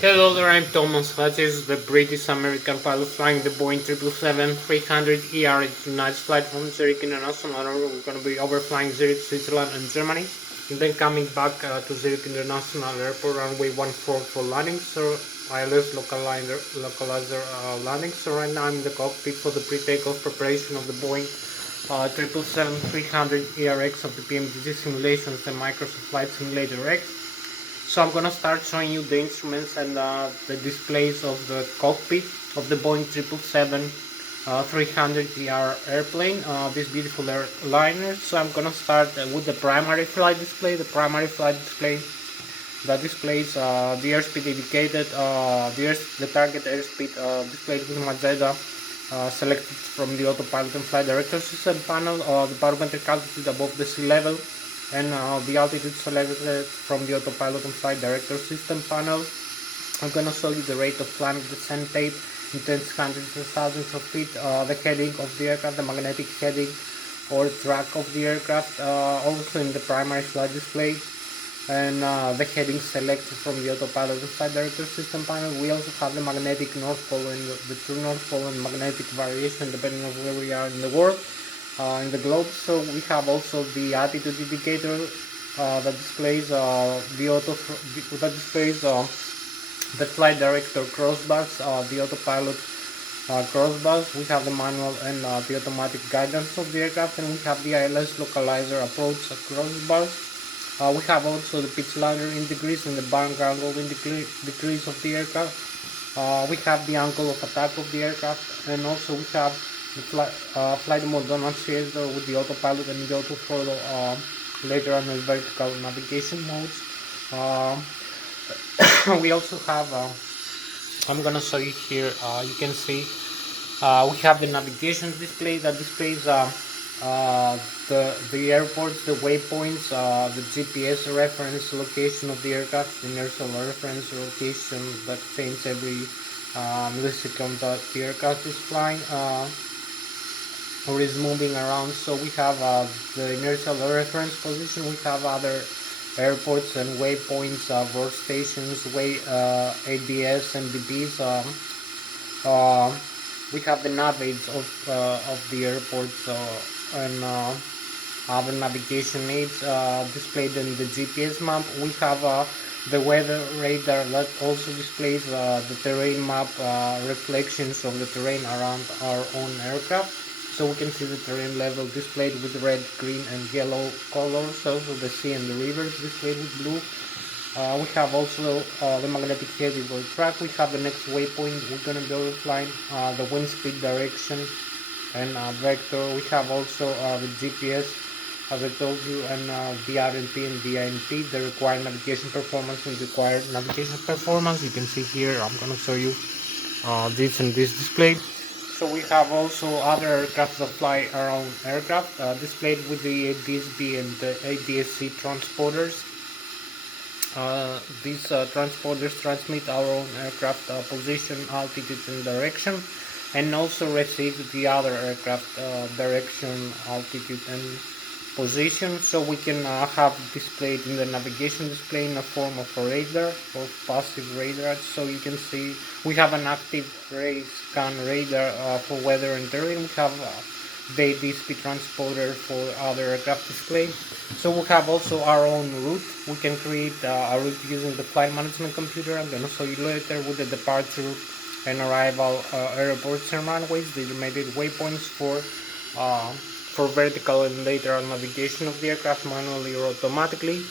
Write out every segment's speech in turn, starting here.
Hello there, I'm Thomas Hatsios, the British-American pilot flying the Boeing 777-300ER tonight's flight from Zurich International. We're going to be overflying Zurich, Switzerland and Germany, and then coming back to Zurich International Airport, runway 14 for landing. So ILS localizer landing. So right now I'm in the cockpit for the pre-takeoff preparation of the Boeing 777-300ERX of the PMDG simulations and Microsoft Flight Simulator X. So I'm gonna start showing you the instruments and the displays of the cockpit of the Boeing 777-300ER airplane, this beautiful airliner. So I'm gonna start with the primary flight display. The primary flight display that displays the airspeed indicated, the target airspeed displayed with magenta selected from the autopilot and flight director system panel, the barometric altitude above the sea level, and the altitude selected from the autopilot and flight director system panel. I'm gonna show you the rate of climb descent tape in tens, hundreds, and thousands of feet, the heading of the aircraft, the magnetic heading or track of the aircraft, also in the primary flight display, and the heading selected from the autopilot and flight director system panel. We also have the magnetic north pole and the true north pole and magnetic variation depending on where we are in the world. In the globe. So we have also the attitude indicator that displays the flight director crossbars, the autopilot crossbars. We have the manual and the automatic guidance of the aircraft, and we have the ILS localizer approach crossbars. We have also the pitch ladder in degrees and the bank angle in degrees of the aircraft. We have the angle of attack of the aircraft, and also we have the flight mode annunciator with the autopilot and the auto throttle later on the vertical navigation modes. We also have, I'm gonna show you here, you can see we have the navigation display that displays the airports, the waypoints, the GPS reference location of the aircraft, the inertial reference location that changes every millisecond that the aircraft is flying or is moving around. So we have the inertial reference position. We have other airports and waypoints, workstations, ADS and DBs. We have the nav aids of the airports and other navigation aids displayed in the GPS map. We have the weather radar that also displays the terrain map, reflections of the terrain around our own aircraft. So we can see the terrain level displayed with red, green and yellow colors, also the sea and the rivers displayed with blue. We have also the magnetic heading or track. We have the next waypoint we're going to be flying, the wind speed direction and vector. We have also the GPS, as I told you, and the RNP and the INP, the required navigation performance and required navigation performance. You can see here, I'm going to show you this and this display. So we have also other aircraft that fly our own aircraft displayed with the ADS-B and the ADS-C transponders. These transponders transmit our own aircraft position, altitude and direction, and also receive the other aircraft direction, altitude and position. So we can have displayed in the navigation display in a form of a radar or passive radar. So you can see we have an active ray scan radar for weather and terrain. We have the ADS-B transponder for other aircraft display. So we have also our own route. We can create a route using the flight management computer. I'm going to show you later with the departure and arrival airports and runways, the estimated waypoints for vertical and later on navigation of the aircraft manually or automatically.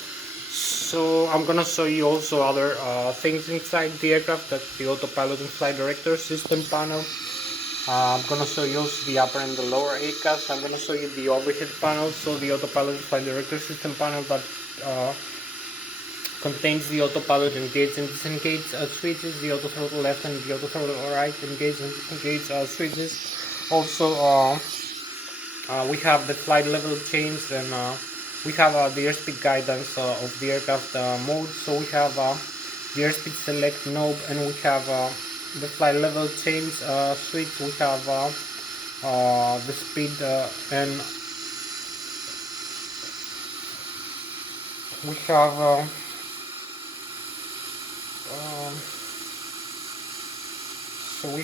So I'm gonna show you also other things inside the aircraft. That's the autopilot and flight director system panel. I'm gonna show you also the upper and the lower ACAS. I'm gonna show you the overhead panel. So the autopilot and flight director system panel that contains the autopilot engage and disengage switches, the auto throttle left and the auto throttle right engage and disengage switches. Also we have the flight level change, and we have the airspeed guidance of the aircraft mode. So we have the airspeed select knob, and we have the flight level change switch. We have the speed and we have So we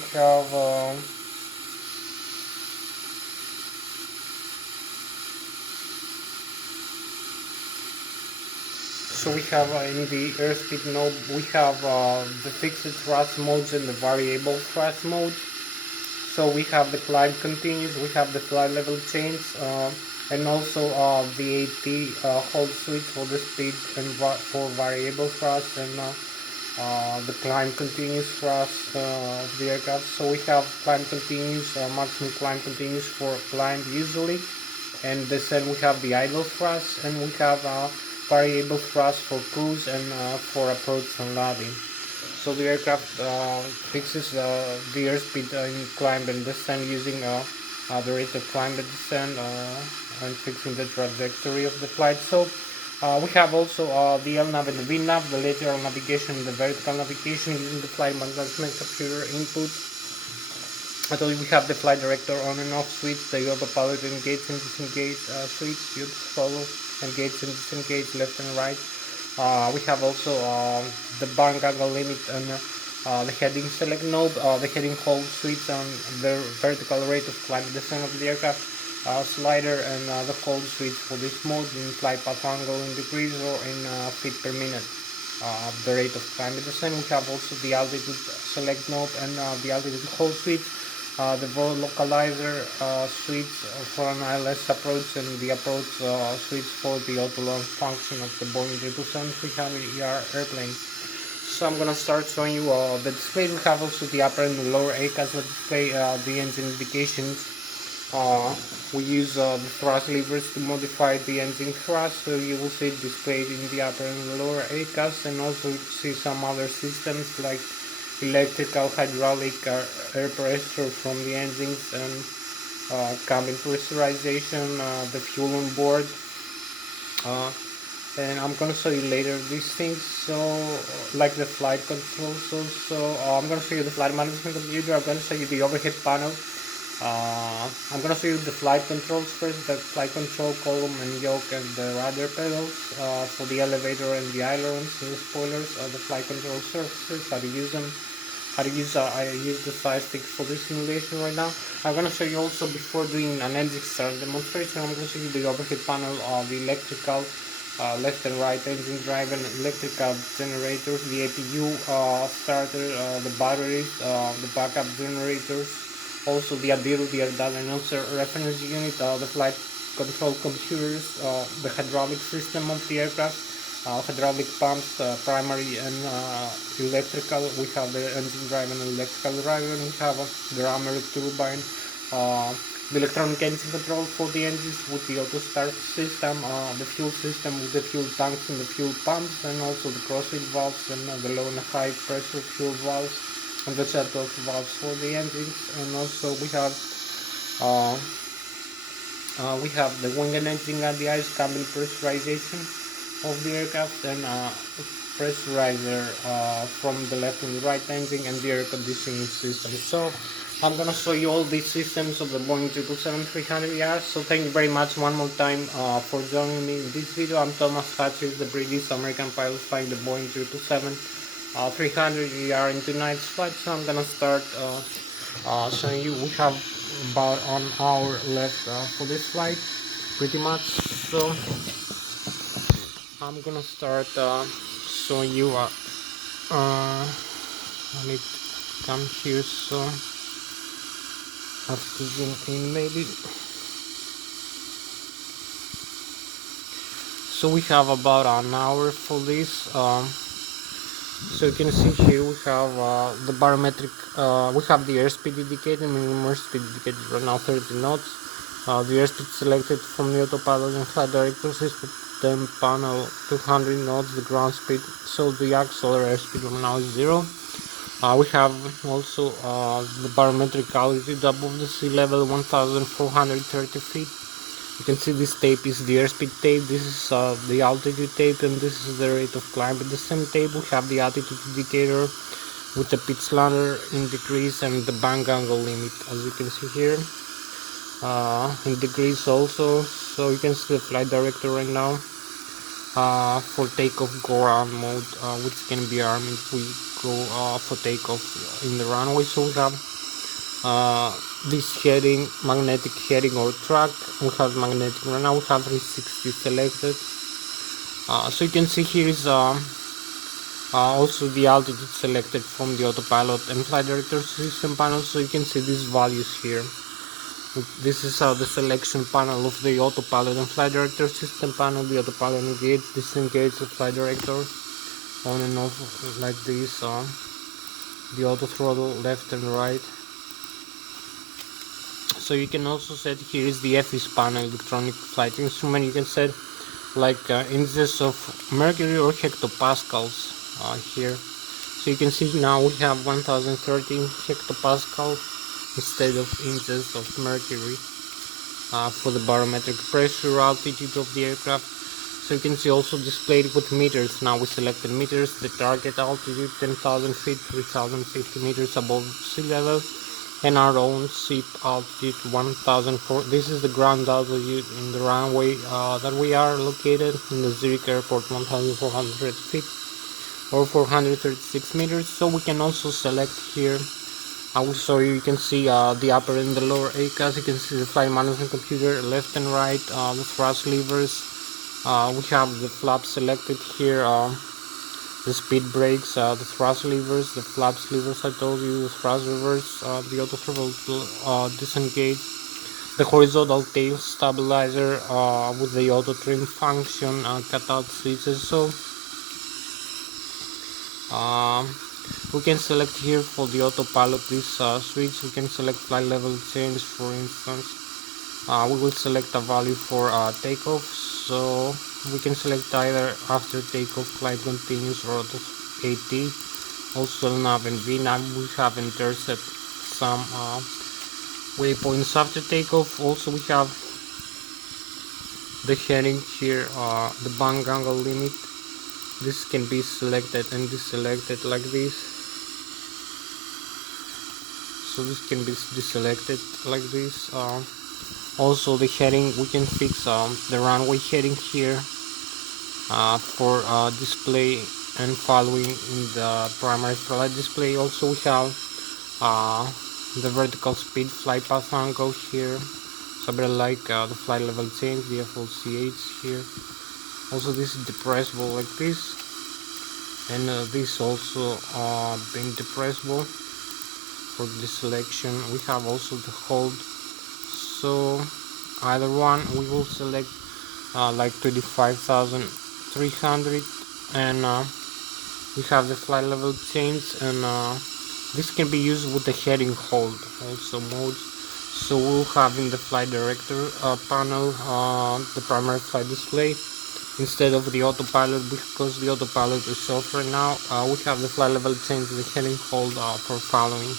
have in the airspeed knob we have the fixed thrust modes and the variable thrust mode. So we have the climb continuous, we have the flight level change, and also the AT hold switch for the speed and for variable thrust, and the climb continuous thrust of the aircraft. So we have climb continuous, maximum climb continuous for climb usually, and then we have the idle thrust, and we have variable thrust for cruise and for approach and landing. So the aircraft fixes the airspeed in climb and descent using the rate of climb and descent and fixing the trajectory of the flight. So we have also the LNAV and the VNAV, the lateral navigation and the vertical navigation using the flight management computer inputs. I told you we have the flight director on and off switch, the autopilot engage and disengage switch, you follow, engage and disengage left and right. We have also the bank angle limit and the heading select knob, the heading hold switch on the vertical rate of climb descent of the aircraft, slider, and the hold switch for this mode in flight path angle in degrees or in feet per minute. The rate of climb descent. We have also the altitude select knob and the altitude hold switch. The vol localizer switch for an ILS approach, and the approach switch for the auto launch function of the Boeing 777-300ER airplane. So I'm gonna start showing you the display. We have also the upper and the lower ACAS that display the engine indications. We use the thrust levers to modify the engine thrust, so you will see it displayed in the upper and the lower ACAS, and also see some other systems like electrical, hydraulic, air pressure from the engines, and cabin pressurization, the fuel on board, and I'm gonna show you later these things. So like the flight controls also, I'm gonna show you the flight management computer. I'm gonna show you the overhead panel. I'm gonna show you the flight controls first, the flight control column and yoke and the rudder pedals for the elevator and the ailerons and the spoilers, the flight control surfaces, how to use them, I use the side stick for this simulation right now. I'm gonna show you also, before doing an engine start demonstration, I'm gonna show you the overhead panel, the electrical, left and right engine drive and electrical generators, the APU starter, the batteries, the backup generators, also the ADIRU, the air announcer reference unit, the flight control computers, the hydraulic system of the aircraft, hydraulic pumps, primary and electrical. We have the engine drive and electrical drive, and we have the rammer turbine, the electronic engine control for the engines with the auto start system, the fuel system with the fuel tanks and the fuel pumps, and also the crossfeed valves and the low and high pressure fuel valves and the set off valves for the engines. And also we have the wing and engine and the ice cabin pressurization of the aircraft, and pressurizer from the left and the right engine, and the air conditioning system. So I'm gonna show you all these systems of the Boeing 777-300ER. So thank you very much one more time for joining me in this video. I'm Thomas Hatsios, the British American pilot flying the Boeing 777-300ER in tonight's flight. So I'm gonna start showing you. We have about an hour left for this flight, pretty much. So I'm gonna start showing you. I need to come here, so I have to zoom in maybe. So we have about an hour for this. So you can see here we have the barometric. We have the airspeed indicator, minimum airspeed indicated right now 30 knots. The airspeed selected from the autopilot and flight director system panel 200 knots, the ground speed. So the actual airspeed right now is 0. We have also the barometric altitude above the sea level, 1,430 feet. You can see this tape is the airspeed tape, this is the altitude tape, and this is the rate of climb. At the same tape we have the altitude indicator with the pitch ladder in degrees and the bank angle limit, as you can see here, in degrees also. So you can see the flight director right now. for takeoff go around mode, which can be armed if we go for takeoff in the runway. So we have this heading, magnetic heading or track. We have magnetic right now. We have 360 selected. So you can see here is also the altitude selected from the autopilot and flight director system panel. So you can see these values here. This is the selection panel of the autopilot and flight director system panel. The autopilot engage, disengage the flight director, on and off like this. The auto throttle left and right. So you can also set, here is the FIS panel, electronic flight instrument. You can set like indices of mercury or hectopascals here. So you can see now we have 1013 hectopascal instead of inches of mercury for the barometric pressure, altitude of the aircraft. So you can see also displayed with meters. Now we selected meters, the target altitude 10,000 feet, 3,050 meters above sea level, and our own SIP altitude 1,004. This is the ground altitude in the runway that we are located in the Zurich airport, 1,400 feet or 436 meters. So we can also select here, I will show you, you can see the upper and the lower ACAS. You can see the flight management computer left and right, the thrust levers. We have the flaps selected here, the speed brakes, the thrust levers, the flaps levers I told you, the thrust levers, the auto throttle disengage, the horizontal tail stabilizer with the auto trim function, cutout switches. So we can select here for the autopilot this switch. We can select flight level change, for instance. We will select a value for takeoff, so we can select either after takeoff, flight continues, or auto AT. Also nav and VNAV. We have intercept some waypoints after takeoff. Also we have the heading here, the bank angle limit. This can be selected and deselected like this. So this can be deselected like this. Also the heading, we can fix the runway heading here for display and following in the primary flight display. Also we have the vertical speed, flight path angle here. So I like the flight level change, the FLCH here. Also this is depressible like this, and this also being depressible for the selection. We have also the hold, so either one we will select like 25,300, and we have the flight level change, and this can be used with the heading hold also modes. So we'll have in the flight director panel the primary flight display instead of the autopilot, because the autopilot is off right now. We have the flight level change, the heading hold for following,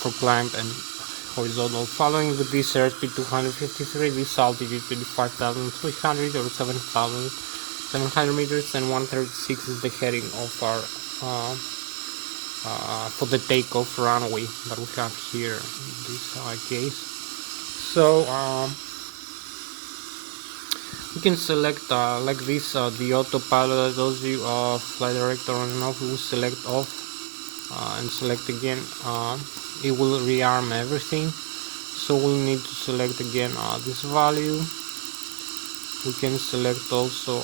for climb and horizontal following with this airspeed 253, this altitude 25,300 or 7,700 meters, and 136 is the heading of our for the takeoff runway that we have here in this case. So we can select like this the autopilot. Those you flight director on and off, we will select off and select again. It will rearm everything, so we'll need to select again this value. We can select also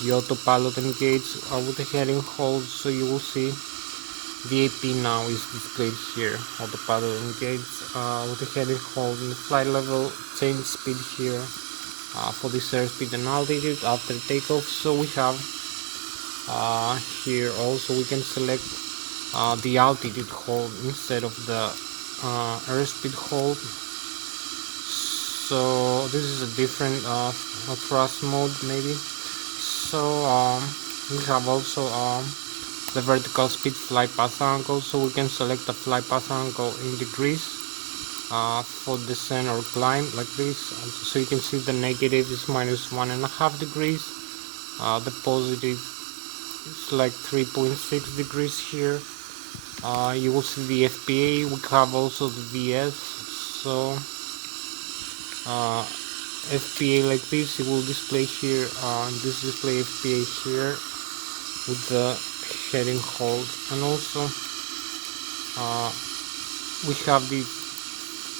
the autopilot engage with the heading hold, so you will see the AP now is displayed here. Autopilot engage with the heading hold, and the flight level change speed here for this airspeed and altitude after takeoff. So we have here also we can select the altitude hold instead of the airspeed hold. So this is a different thrust mode maybe. So we have also the vertical speed flight path angle, so we can select the flight path angle in degrees for descent or climb like this. So you can see the negative is -1.5 degrees, the positive is like 3.6 degrees here. You will see the FPA. We have also the VS, so FPA like this. It will display here this display FPA here with the heading hold, and also we have the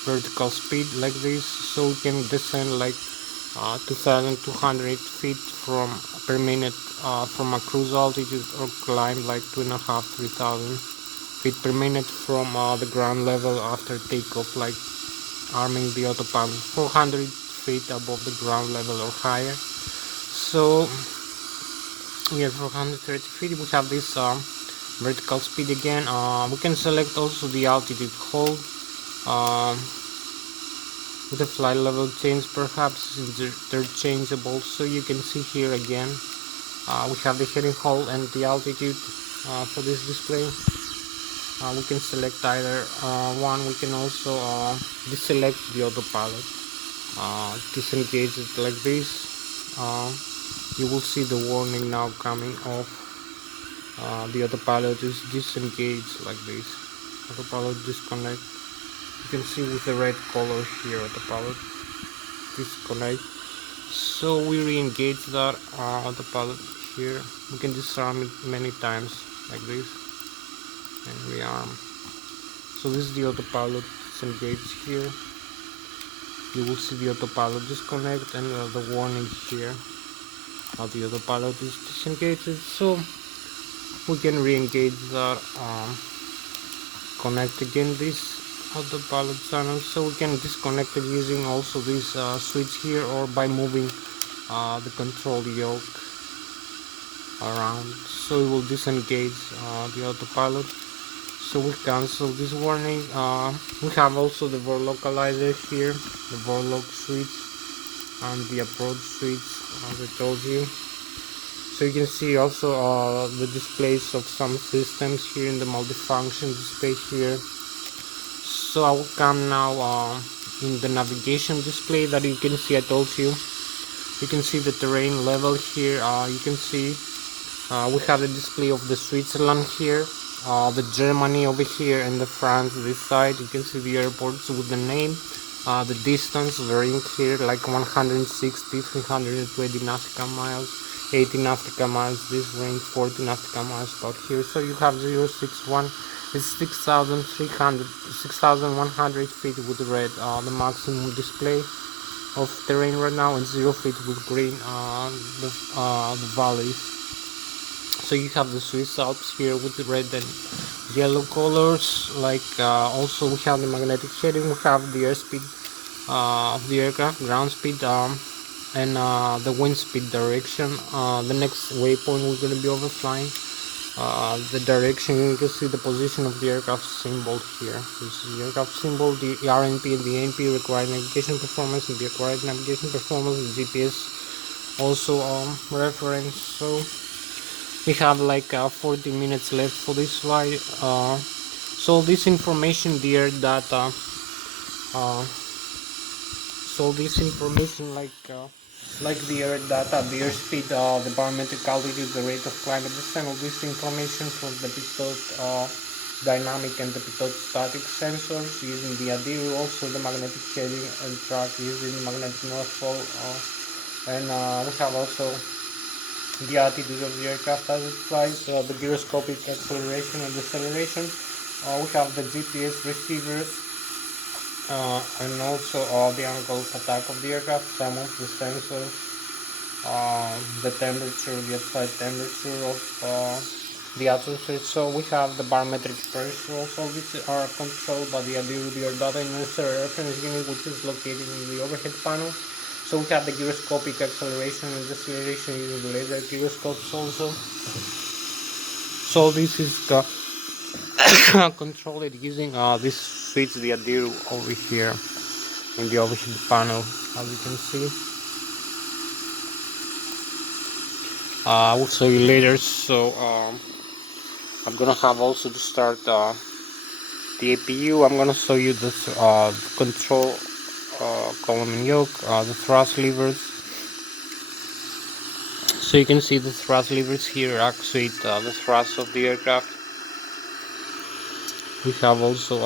vertical speed like this, so we can descend like 2,200 feet per minute from a cruise altitude, or climb like 2.5–3,000 feet per minute from the ground level after takeoff, like arming the autopilot 400 feet above the ground level or higher. So we have 430 feet. We have this vertical speed again. We can select also the altitude hold with the flight level change, perhaps they're changeable. So you can see here again we have the heading hold and the altitude for this display. We can select either one. We can also deselect the autopilot, disengage it like this. You will see the warning now coming off. The autopilot is disengaged like this. Autopilot disconnect. You can see with the red color here, autopilot disconnect. So we re-engage that autopilot here. We can disarm it many times like this and rearm. So this is the autopilot disengaged here. You will see the autopilot disconnect and the warning here. The autopilot is disengaged. So we can re-engage that, connect again this autopilot channel. So we can disconnect it using also this switch here, or by moving the control yoke around. So it will disengage the autopilot. So we cancel this warning. We have also the VOR localizer here, the VOR lock switch and the approach switch, as I told you. So you can see also the displays of some systems here in the multifunction display here. So I will come now in the navigation display that you can see. I told you, you can see the terrain level here. You can see we have the display of the Switzerland here, the Germany over here, and the France this side. You can see the airports with the name, the distance, the ring here, like 160, 320 nautical miles, 80 nautical miles, this ring 40 nautical miles about here. So you have 061, it's 6,100 feet with red, the maximum display of terrain right now, and 0 feet with green, the valleys. So you have the Swiss Alps here with the red and yellow colors. Like also we have the magnetic shading. We have the airspeed of the aircraft, ground speed, and the wind speed direction. The next waypoint we're going to be overflying. The direction, you can see the position of the aircraft symbol here. This is the aircraft symbol, the RNP and the ANP, required navigation performance, and the acquired navigation performance, the GPS also reference. So we have like 40 minutes left for this flight. So this information there that so this information like the air data, the airspeed, the barometric altitude, the rate of climb and descent, all this information from the pitot dynamic and the pitot static sensors using the ADIRU, also the magnetic shading and track using the magnetic north pole, and we have also the altitude of the aircraft as it flies, the gyroscopic acceleration and deceleration. We have the GPS receivers, and also the angle of attack of the aircraft, some of the sensors, the temperature, the outside temperature of the atmosphere. So we have the barometric pressure. Also these are controlled by the ADIRU data in reference unit, which is located in the overhead panel. So we have the gyroscopic acceleration and deceleration using the laser gyroscopes also. So this is controlled using this switch, the ADIRU over here in the overhead panel, as you can see. I will show you later. So I'm gonna have also to start the APU. I'm gonna show you this control column and yoke, the thrust levers. So you can see the thrust levers here actuate the thrust of the aircraft. We have also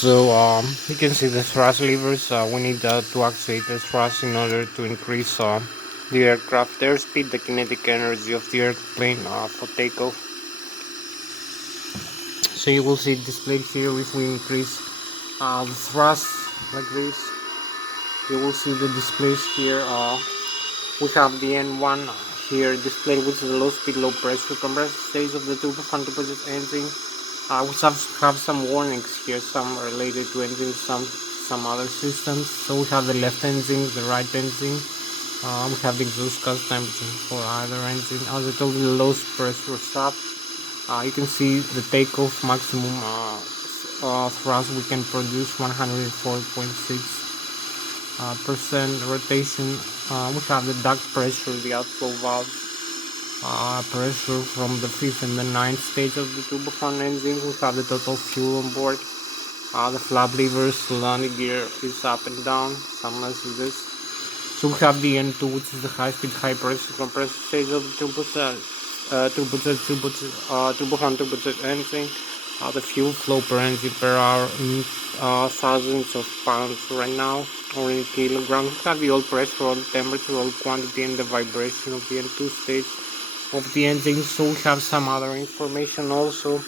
So you can see the thrust levers. We need to actuate the thrust in order to increase the aircraft airspeed, the kinetic energy of the airplane for takeoff. So you will see it displayed here. If we increase the thrust like this, you will see the displays here. We have the N1 here displayed, which is the low speed, low pressure compressor stage of the turbofan composite engine. We have some warnings here, some related to engines, some other systems. So we have the left engine, the right engine. We have the exhaust gas temperature for either engine. As I told you, the lowest pressure shaft. You can see the takeoff maximum thrust we can produce 104.6% rotation. We have the duct pressure, the outflow valve pressure from the 5th and the 9th stage of the turbofan engine. We have the total fuel on board. The flap levers, the landing gear is up and down, some messages. So we have the N2, which is the high speed, high pressure compressor stage of the turbofan turbojet engine. The fuel flow per engine per hour in thousands of pounds right now, or in kilograms. We have the oil pressure, oil temperature, oil quantity, and the vibration of the N2 stage of the engine. So we have some other information also.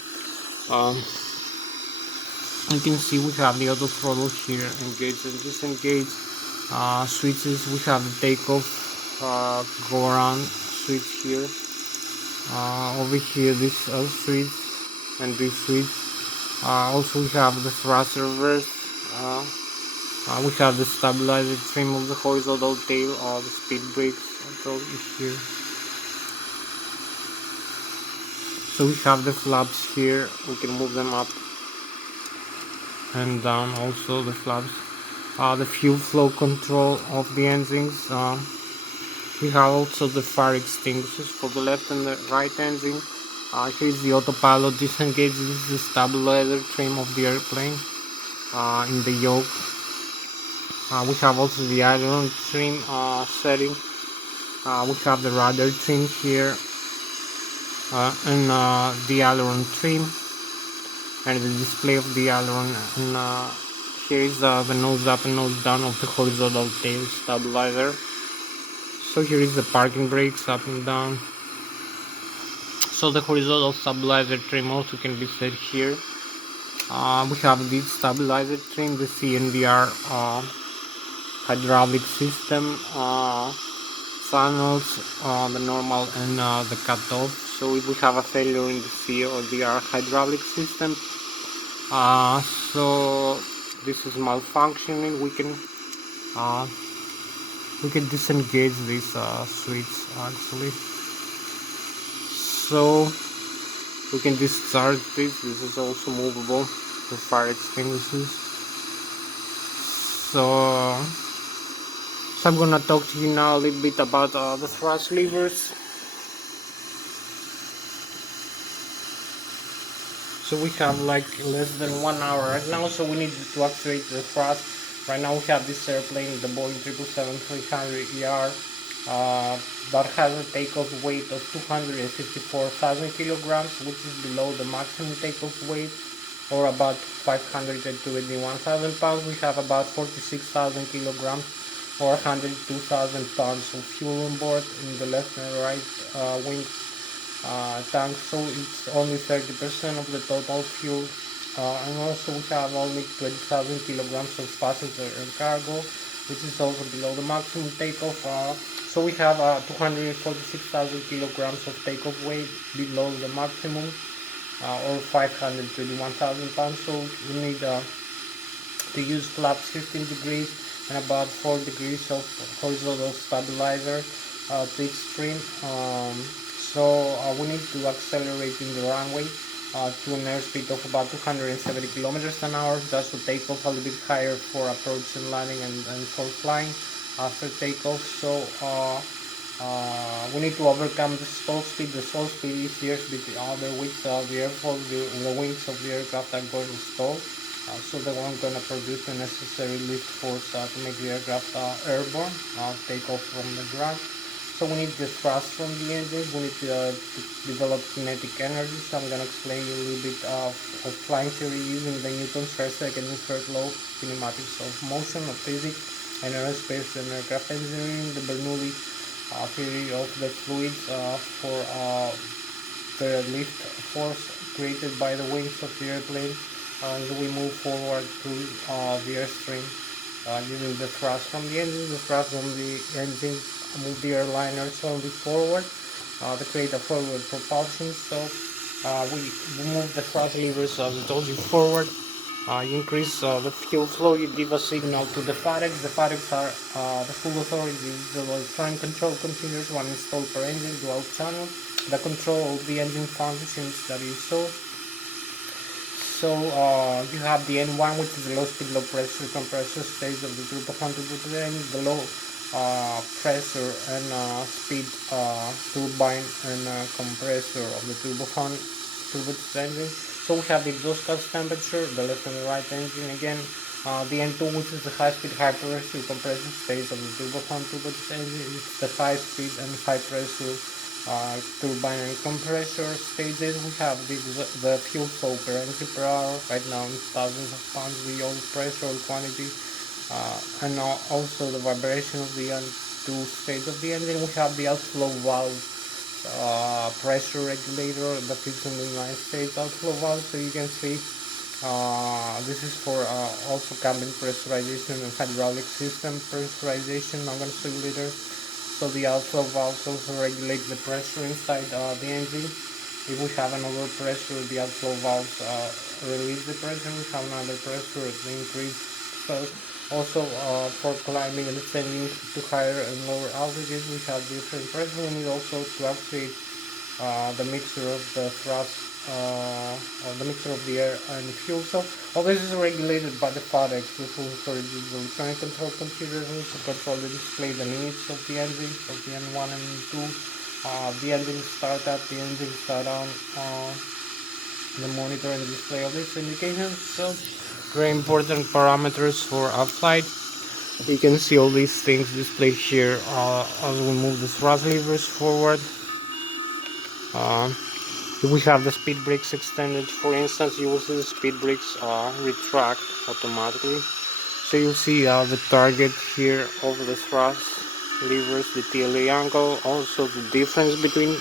You can see we have the auto throttle here, engage and disengage switches. We have the takeoff go around switch here. Over here this switch and this switch. Also we have the thrust reverse. We have the stabilizer trim of the horizontal tail, the speed brakes here. So we have the flaps here, we can move them up and down, also the flaps. The fuel flow control of the engines. We have also the fire extinguishers for the left and the right engine. Here's the autopilot disengage. This is the stabilizer trim of the airplane in the yoke. We have also the aileron trim setting. We have the rudder trim here and the aileron trim and the display of the aileron. And here is the nose up and nose down of the horizontal tail stabilizer. So here is the parking brakes up and down. So the horizontal stabilizer trim also can be set here. We have the stabilizer trim, the CNDR hydraulic system, funnels, the normal and the cutoff. So if we have a failure in the C or the R hydraulic system, so this is malfunctioning, we can disengage this switch actually. So we can discharge this. This is also movable, the fire extinguishers. So I'm gonna talk to you now a little bit about the thrust levers. So we have like less than 1 hour right now, so we need to actuate the thrust. Right now we have this airplane, the Boeing 777-300ER, that has a takeoff weight of 254,000 kilograms, which is below the maximum takeoff weight, or about 521,000 pounds. We have about 46,000 kilograms, or 102,000 tons of fuel on board in the left and right wing tank, so it's only 30% of the total fuel. And also we have only 20,000 kilograms of passenger and cargo, which is also below the maximum takeoff. So we have 246,000 kilograms of takeoff weight below the maximum, or 521,000 pounds. So we need to use flaps 15 degrees and about 4 degrees of horizontal stabilizer pitch trim. So we need to accelerate in the runway to an airspeed of about 270 kilometers an hour, just to take off a little bit higher for approach and landing and for flying after takeoff. So we need to overcome the stall speed. The stall speed is here between the width of the airfoil, the wings of the aircraft are going to stall. So they weren't going to produce the necessary lift force to make the aircraft airborne, take off from the ground. So So we need the thrust from the engine, we need to develop kinetic energy. So I'm gonna explain you a little bit of flying theory using the Newton's first, second, and third law, kinematics of motion, of physics, and aerospace and aircraft engineering, the Bernoulli theory of the fluids for the lift force created by the wings of the airplane as we move forward through the airstream using the thrust from the engine. The thrust from the engine move the airliner slowly forward to create a forward propulsion. So we move the thrust levers, as I told you, forward. You increase the fuel flow, you give a signal to the FADECs. The FADECs are the full authority, the electronic control computers, one installed per engine, dual channel, the control of the engine functions that you saw. So you have the N1, which is the low speed, low pressure compressor stage of the turbofan turbine, the low pressure and speed turbine and compressor of the turbofan engine. So we have the exhaust gas temperature, the left and the right engine again. The N2, which is the high speed, high pressure compressor stage of the turbofan engine, it's the high speed and high pressure turbine and compressor stages. We have the fuel flow per engine per hour. Right now in thousands of pounds the oil pressure or quantity, and also the vibration of the N2 stage of the engine. We have the outflow valve pressure regulator, the fixed and inline stage outflow valve. So you can see this is for also cabin pressurization and hydraulic system pressurization. I'm going to show you later. So the outflow valves also regulate the pressure inside the engine. If we have an overpressure, the outflow valves release the pressure. If we have another pressure, they increase. So also for climbing and ascending to higher and lower altitudes, we have different pressure. We need also to actuate the mixture of the thrust or the mixture of the air and fuel. So all this is regulated by the FADECs, which will storage the electronic control computers to control the display, the limits of the engine, of the N1 and N2, the engine start up, the engine start on, the monitor and display of these indications. So very important parameters for a flight. You can see all these things displayed here as we move the thrust levers forward. We have the speed brakes extended. For instance, you will see the speed brakes retract automatically. So you'll see the target here over the thrust levers, the TLA angle, also the difference between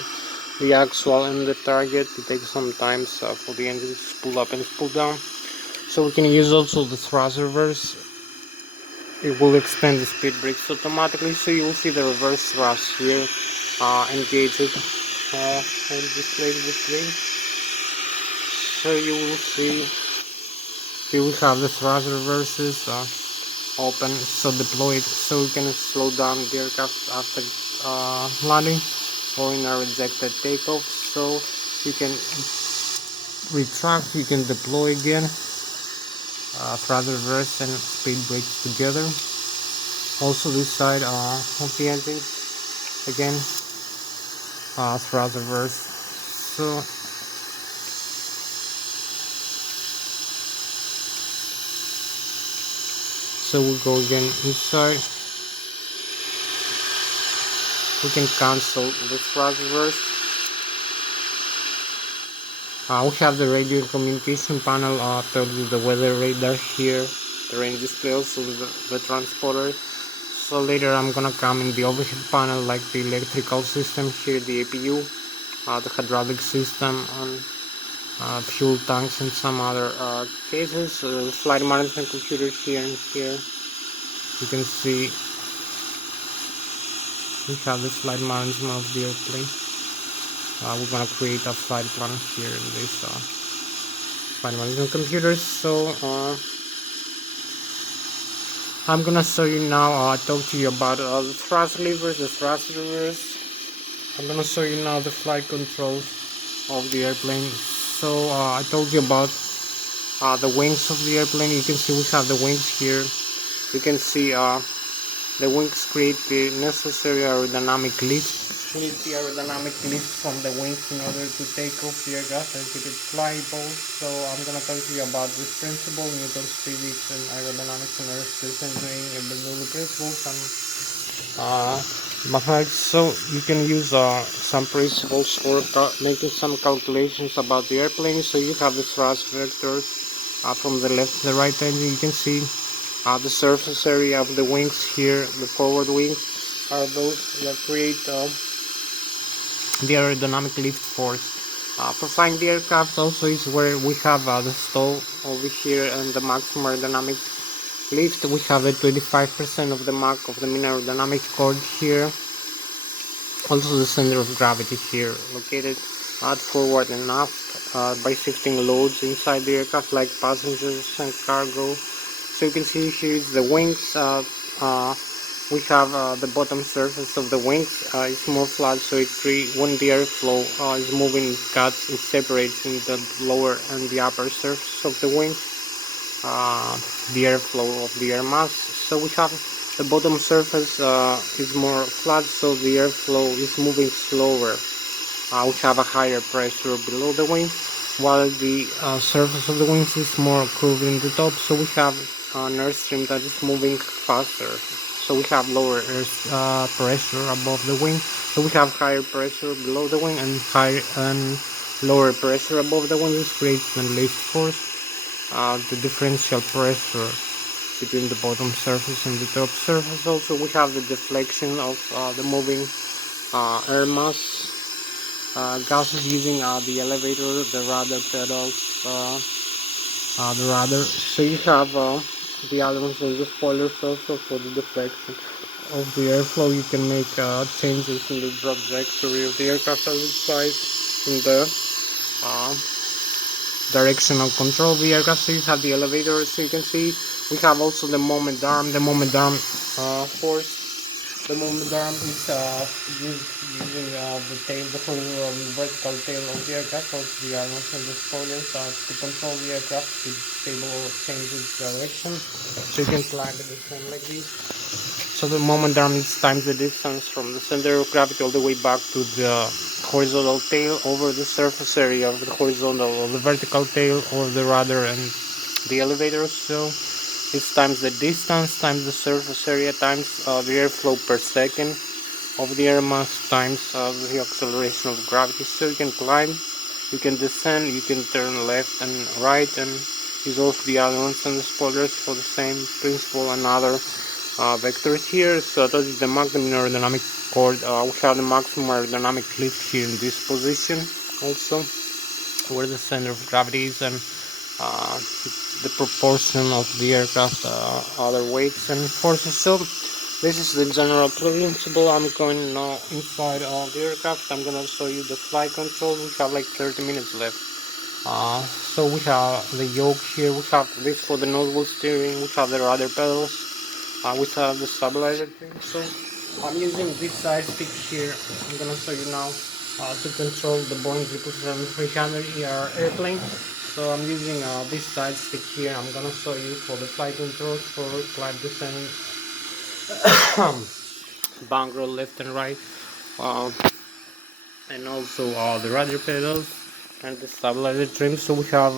the actual and the target. It takes some time for the engine to spool up and spool down. So we can use also the thrust reverse. It will extend the speed brakes automatically. So you will see the reverse thrust here engaged and displayed with green. So you will see here we have the thrust reverses open, so deployed, so we can slow down the aircraft after landing or in a rejected takeoff. So you can retract, you can deploy again, thrust reverse and speed brakes together. Also this side of the engine, again, thrust reverse. So we'll go again inside. We can cancel the thrust reverse. We have the radio communication panel, tells you the weather radar here, the range display, also the transporter. So later I'm gonna come in the overhead panel, like the electrical system here, the APU, the hydraulic system, and fuel tanks and some other cases. Flight management computer here and here. You can see we have the flight management of the airplane. We're gonna create a flight plan here in this flight management computer. So I'm gonna show you now, talk to you about the thrust levers, the thrust reverse. I'm gonna show you now the flight controls of the airplane. So I told you about the wings of the airplane. You can see we have the wings here. You can see the wings create the necessary aerodynamic lift. We need the aerodynamic lift from the wings in order to take off the aircraft and keep it flyable. So I'm gonna talk to you about this principle, Newton's physics and aerodynamics and aerospace engineering and Bernoulli principles. Mathematics, so you can use some principles for making some calculations about the airplane. So you have the thrust vector from the left to the right engine. You can see the surface area of the wings here, the forward wings, are those that create the aerodynamic lift force. For flying the aircraft also is where we have the stall over here and the maximum aerodynamic lift. We have a 25% of the Mach of the mean aerodynamic chord here. Also the center of gravity here, located at forward and aft by shifting loads inside the aircraft like passengers and cargo. So you can see here is the wings. We have the bottom surface of the wings. It's more flat, so when the airflow is moving, it separates in the lower and the upper surface of the wings. The airflow of the air mass. So we have the bottom surface is more flat, so the airflow is moving slower. We have a higher pressure below the wing, while the surface of the wings is more curved in the top, so we have an airstream that is moving faster. So we have lower pressure above the wing, so we have higher pressure below the wing and lower pressure above the wing. This creates the lift force. The differential pressure between the bottom surface and the top surface. Also we have the deflection of the moving air mass gases using the elevator, the rudder pedals, the rudder. So you have the elements and the spoilers also for the deflection of the airflow. You can make changes in the trajectory of the aircraft as it flies in the directional control of the aircraft. So you have the elevator, so you can see we have also the moment arm. The moment arm force. The moment arm is using the tail, the vertical tail of the aircraft, also the arms and the spoilers to control the aircraft to stable or change its direction. So you can climb the descent like this. So the moment arm is times the distance from the center of gravity all the way back to the horizontal tail over the surface area of the horizontal or the vertical tail or the rudder and the elevator. So it's times the distance times the surface area times the airflow per second of the air mass times the acceleration of gravity. So you can climb, you can descend, you can turn left and right, and use also the elements and the spoilers for the same principle and other vectors here. So that is the maximum aerodynamic chord. We have the maximum aerodynamic lift here in this position also, where the center of gravity is, and the proportion of the aircraft other weights and forces. So this is the general principle. I'm going now inside the aircraft. I'm gonna show you the flight control. We have like 30 minutes left. So we have the yoke here. We have this for the nose steering. We have the rudder pedals. We have the stabilizer thing. So I'm using this side stick here. I'm gonna show you now to control the Boeing 777-300ER airplane. So I'm using this side stick here. I'm gonna show you for the flight controls for climb, descent, bank roll left and right, and also the rudder pedals and the stabilizer trim. So we have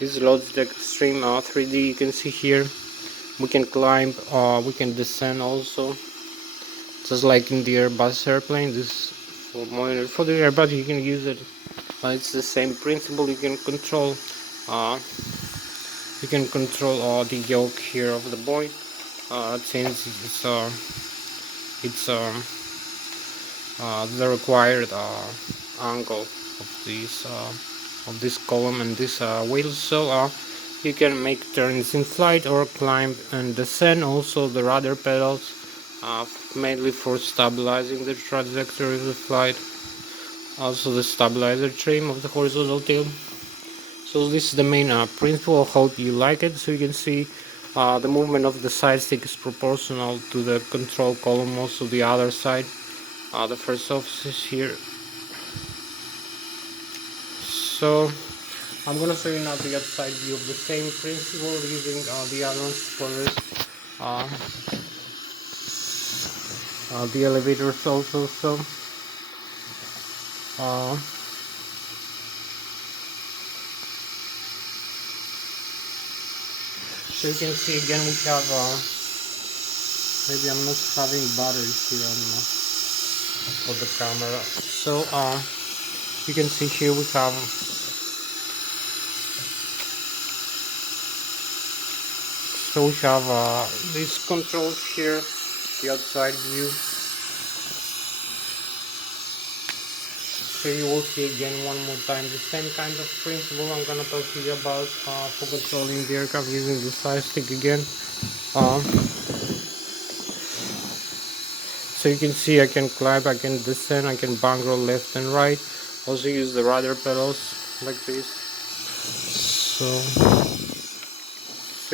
this Lszh Extreme 3D. You can see here we can climb, we can descend also, just like in the Airbus airplane. This for monitor for the Airbus you can use it. It's the same principle. You can control the yoke here of the Boeing since it's the required angle of this column and this wheel. So you can make turns in flight or climb and descend. Also the rudder pedals, mainly for stabilizing the trajectory of the flight. Also the stabilizer trim of the horizontal tail. So this is the main principle. I hope you like it. So you can see the movement of the side stick is proportional to the control column. Also the other side, the first surface is here. So I'm gonna show you now the outside view of the same principle using the other spoilers, the elevators also. So you can see again we have maybe I'm not having batteries here. I don't know. for the camera. So you can see here we have these controls here, the outside view. So you will see again one more time the same kind of principle I'm gonna talk to you about for controlling the aircraft using the side stick again. So you can see I can climb, I can descend, I can bank roll left and right. Also use the rudder pedals like this. So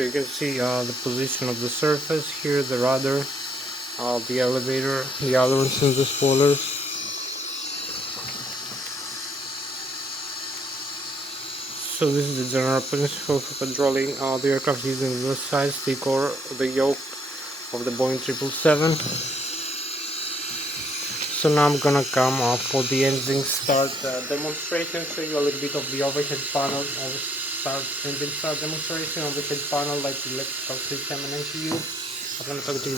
you can see the position of the surface here, the rudder, the elevator, the ailerons and the spoilers. So this is the general principle for controlling the aircraft using the side stick or the yoke of the Boeing 777. So now I'm gonna come for the engine start demonstration, show you a little bit of the overhead panel of engine start demonstration, overhead panel like the electrical system and NPU. I'm gonna talk to you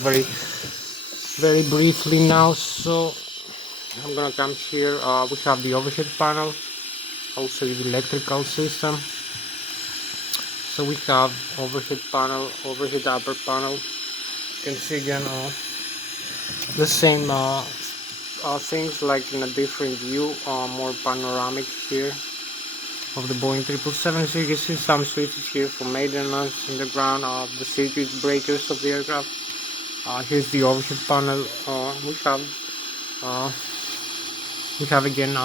very briefly now. So I'm gonna come here, we have the overhead panel, also the electrical system. So we have overhead panel, overhead upper panel. You can see again the same things like in a different view, more panoramic here of the Boeing 777. So you can see some switches here for maintenance in the ground, the circuit breakers of the aircraft. Here's the overhead panel. We have again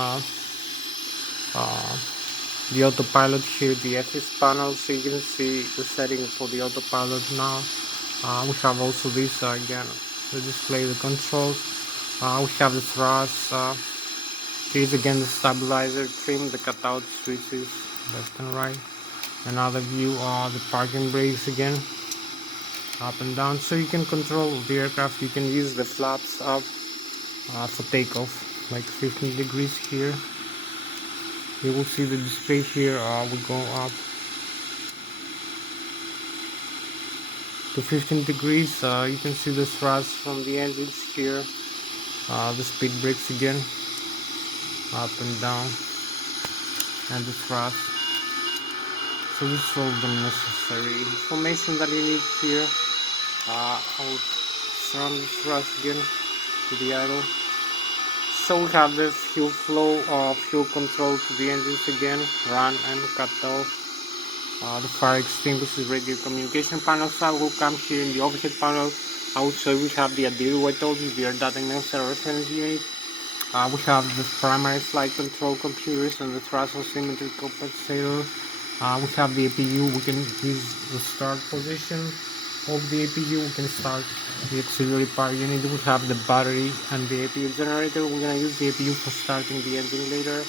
the autopilot here, the FS panel. So you can see the setting for the autopilot now. We have also this again to display the controls. We have the thrust. Here's again the stabilizer trim, the cutout switches left and right. Another view, the parking brakes again, up and down. So you can control the aircraft. You can use the flaps up for takeoff, like 15 degrees here. You will see the display here will go up to 15 degrees. You can see the thrust from the engines here, the speed brakes again, up and down, and the thrust. So this is all the necessary information that you need here. I will surround the thrust again to the idle. So we have the fuel flow, fuel control to the engines again, run and cut off. The fire extinguisher, radio communication panel file will come here in the overhead panel. Also we have the ADIRU, I told you, the air data necessary reference unit. We have the primary flight control computers and the thrust oscillator compensator. We have the APU. We can use the start position of the APU. We can start the auxiliary power unit. We have the battery and the APU generator. We're gonna use the APU for starting the engine later.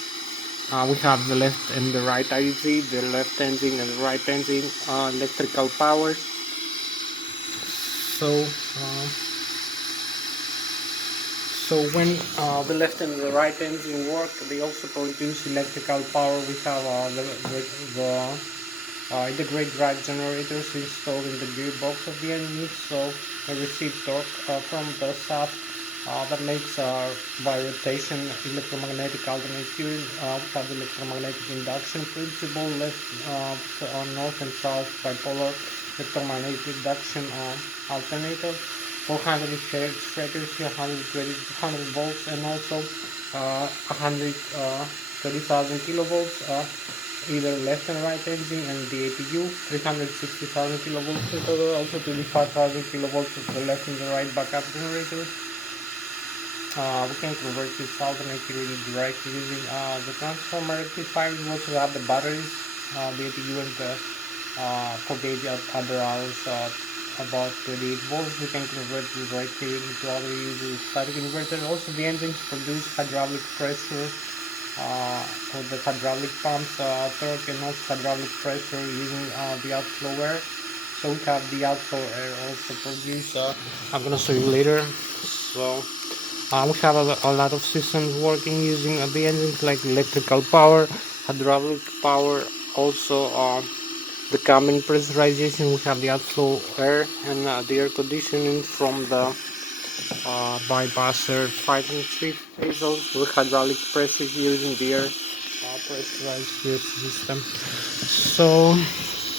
We have the left and the right IEC, the left engine and the right engine electrical power. So when the left and the right engine work, they also produce electrical power. We have the integrated drive generators installed in the gearbox of the engine, so we receive torque from the shaft that makes by rotation electromagnetic alternate current. We have the electromagnetic induction principle, left north and south bipolar electromagnetic induction alternator. 400 Hz breakers here, 100 volts, and also 130,000 kilovolts, either left and right engine, and the APU 360,000 kilovolts in total, also 25,000 kilovolts of the left and the right backup generators. We can convert this alternate current directly using the transformer rectifier. We also have the batteries, the APU, and the 48 other hours. About 28 volts. We can convert the right current into other uses static inverter. Also the engines produce hydraulic pressure for the hydraulic pumps, torque, and also hydraulic pressure using the outflow air. So we have the outflow air also produced. I'm gonna show you later. So we have a lot of systems working using the engines, like electrical power, hydraulic power, also the cabin pressurization. We have the outflow air and the air conditioning from the bypasser fighting shift is also the hydraulic pressure here in the air pressurized here system. So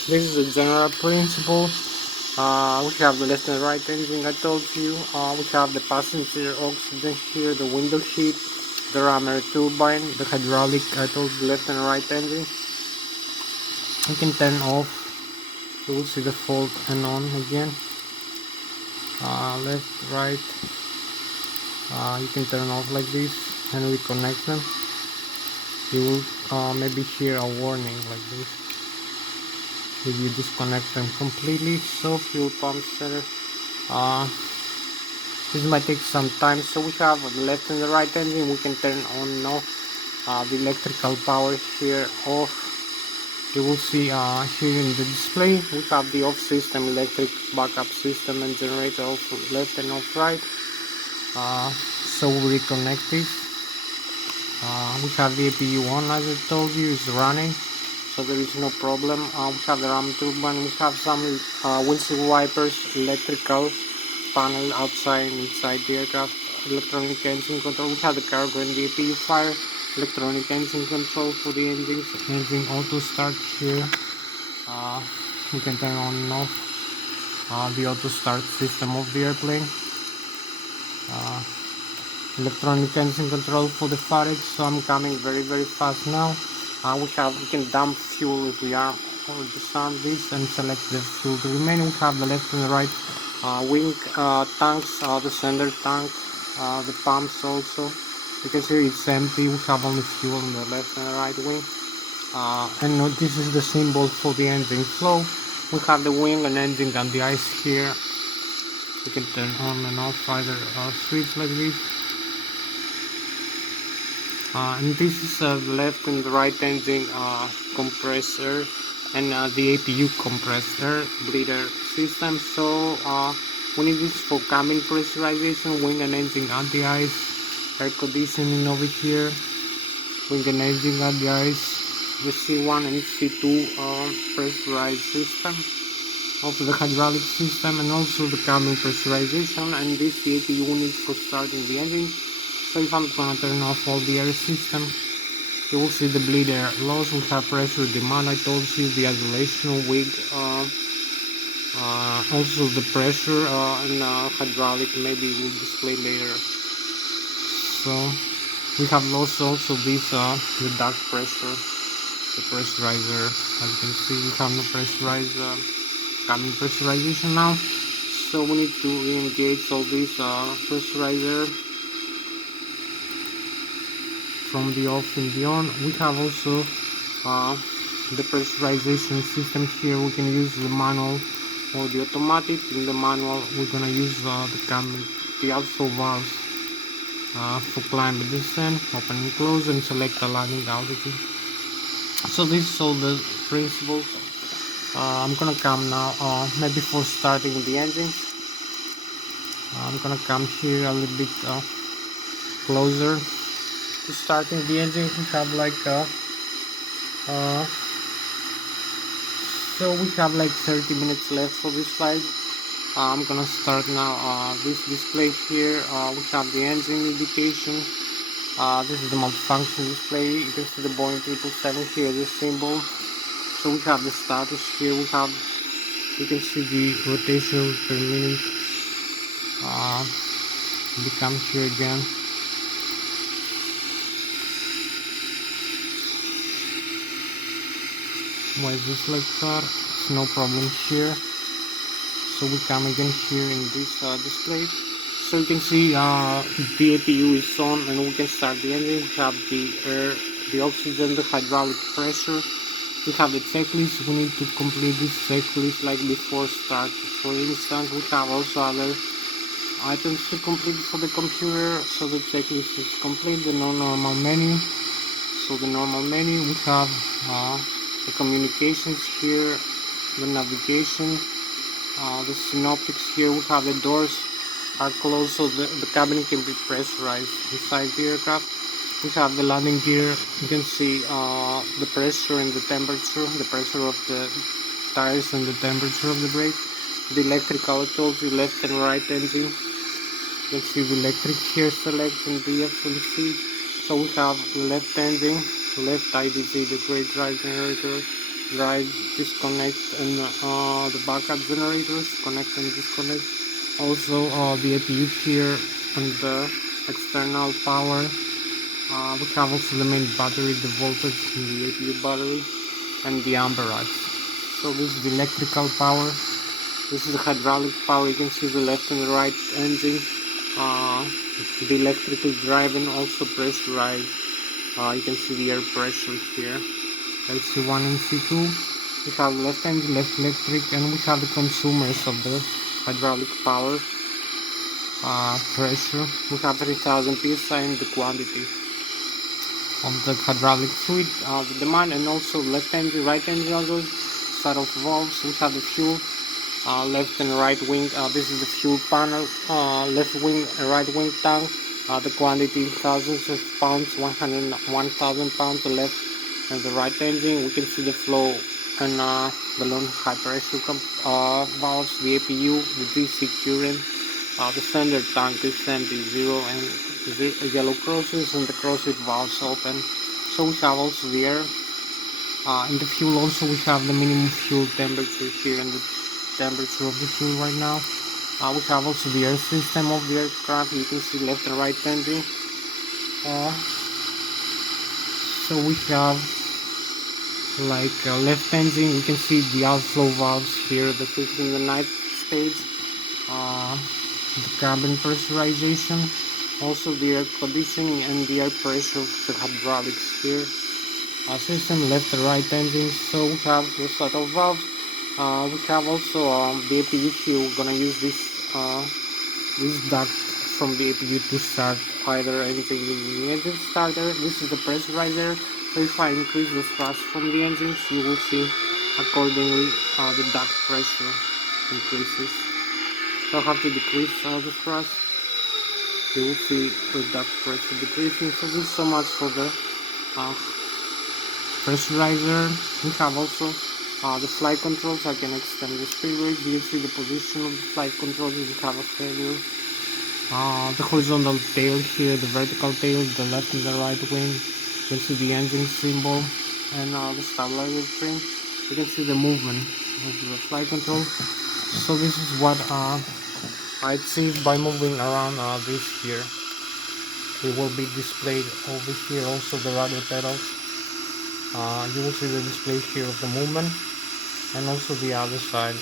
this is the general principle. We have the left and right engine I told you. We have the passenger oxygen here, the window sheet, the rammer turbine, the hydraulic I told you, left and right engine. We can turn off. You will see the fault and on again. Left, right. You can turn off like this and reconnect them. You will maybe hear a warning like this if you disconnect them completely. So fuel pump center. This might take some time. So we have the left and the right engine. We can turn on and off the electrical power here off. You will see here in the display we have the off system, electric backup system and generator off left and off right. So we reconnect this. We have the APU on, as I told you, is running, so there is no problem. We have the RAM turbine, we have some windshield wipers, electrical panel outside and inside the aircraft, electronic engine control. We have the cargo and the APU fire, electronic engine control for the engines, engine auto start here. We can turn on and off the auto start system of the airplane. Electronic engine control for the farage. So I'm coming very fast now. We can dump fuel if we are or disarm this and select the fuel to remain. We have the left and the right wing tanks, the center tank, the pumps also. You can see it's empty. We have only fuel in the left and the right wing. And this is the symbol for the engine flow. We have the wing and engine and the ice here. You can turn on and off either switch like this. And this is the left and the right engine compressor and the APU compressor bleeder system. So we need this for cabin pressurization, wing and engine at the ice, air conditioning over here, wing and engine at the ice, the C1 and C2 pressurized system of the hydraulic system, and also the cabin pressurization, and this the APU unit for starting the engine. So if I'm gonna turn off all the air system, you will see the bleed air loss. We have pressure demand, I told you, the isolation wig, also the pressure and hydraulic maybe will display later. So we have lost also this the duct pressure, the pressurizer. As you can see, we have no pressurized cabin pressurization now. So we need to re-engage all this pressurizer from the off and the on. We have also the pressurization system here. We can use the manual or the automatic. In the manual we're gonna use the outflow valves for climb and descent, open and close, and select the landing altitude. So this is all the principles. I'm gonna come now maybe for starting the engine. I'm gonna come here a little bit closer to starting the engine. We have like so we have like 30 minutes left for this flight. I'm gonna start now this display here. We have the engine indication. This is the multifunction display. You can see the Boeing 777 here, this symbol. So we have the status here. You can see the rotation per minute. Become here again. Why is this like that? It's no problem here. So we come again here in this display. So you can see the APU is on and we can start the engine. We have the air, the oxygen, the hydraulic pressure. We have the checklist. We need to complete this checklist like before start. For instance, we have also other items to complete for the computer. So the checklist is complete. The normal menu. So the normal menu, we have the communications here, the navigation, the synoptics here. We have the doors are closed, so the cabin can be pressurized inside the aircraft. We have the landing gear. You can see the pressure and the temperature, the pressure of the tires and the temperature of the brake. The electrical, I told you, left and right engine. You can see the electric here select and the actually see. So we have left engine, left IDC, the great drive generator, drive disconnect, and the backup generators connect and disconnect. Also the APU here and the external power. We have also the main battery, the voltage in the APU battery, and the amperage. So this is the electrical power. This is the hydraulic power. You can see the left and the right engine. The electrical drive and also pressurized. You can see the air pressure here. LC1 and C2. We have left engine, left electric, and we have the consumers of the hydraulic power. Pressure. We have 3000 psi and the quantity of the hydraulic fluid, the demand, and also left engine, right engine also. Set of valves. We have the fuel. Left and right wing, this is the fuel panel, left wing and right wing tank, the quantity thousands of pounds, 1000 pounds, the left and the right engine. We can see the flow and the long high pressure valves, the APU, the DC current, the center tank is empty, zero, and the yellow crosses and the crosses valves open. So we have also the air. In the fuel also we have the minimum fuel temperature here and the temperature of the fuel right now. We have also the air system of the aircraft. You can see left and right engine. So we have like left engine. We can see the outflow valves here, the fifth and the ninth stage. The cabin pressurization, also the air conditioning and the air pressure of the hydraulics here. System left and right engine. So we have the set of valves. We have also the APU here. We're gonna use this duct from the APU to start either anything in the engine starter. This is the pressurizer. So if I increase the thrust from the engines, you will see accordingly the duct pressure increases. So I have to decrease the thrust. You will see the duct pressure decreasing. So this is so much for the pressurizer. We have also the flight controls. I can extend the speed range. You can see the position of the flight controls if you have a failure. The horizontal tail here, the vertical tail, the left and the right wing. You can see the engine symbol and the stabilizer trim. You can see the movement of the flight control. So this is what I achieved by moving around this here. It will be displayed over here. Also the rudder pedals. You will see the display here of the movement, and also the other side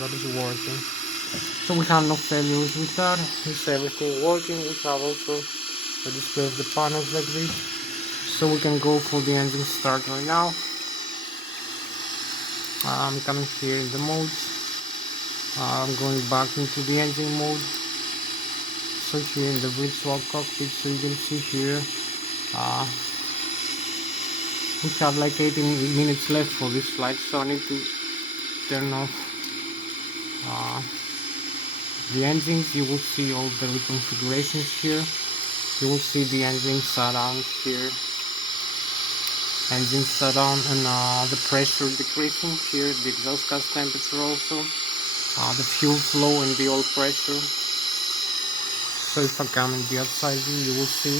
that is working. So we have no failures with that. It's everything working. We have also the display of the panels like this. So we can go for the engine start right now. I'm coming here in the modes. I'm going back into the engine mode. So here in the virtual cockpit, so you can see here we have like 18 minutes left for this flight, so I need to turn off the engines. You will see all the reconfigurations here. You will see the engine shutdown here, engine shutdown, and the pressure decreasing here, the exhaust gas temperature also, the fuel flow and the oil pressure. So if I come in the outside view, you will see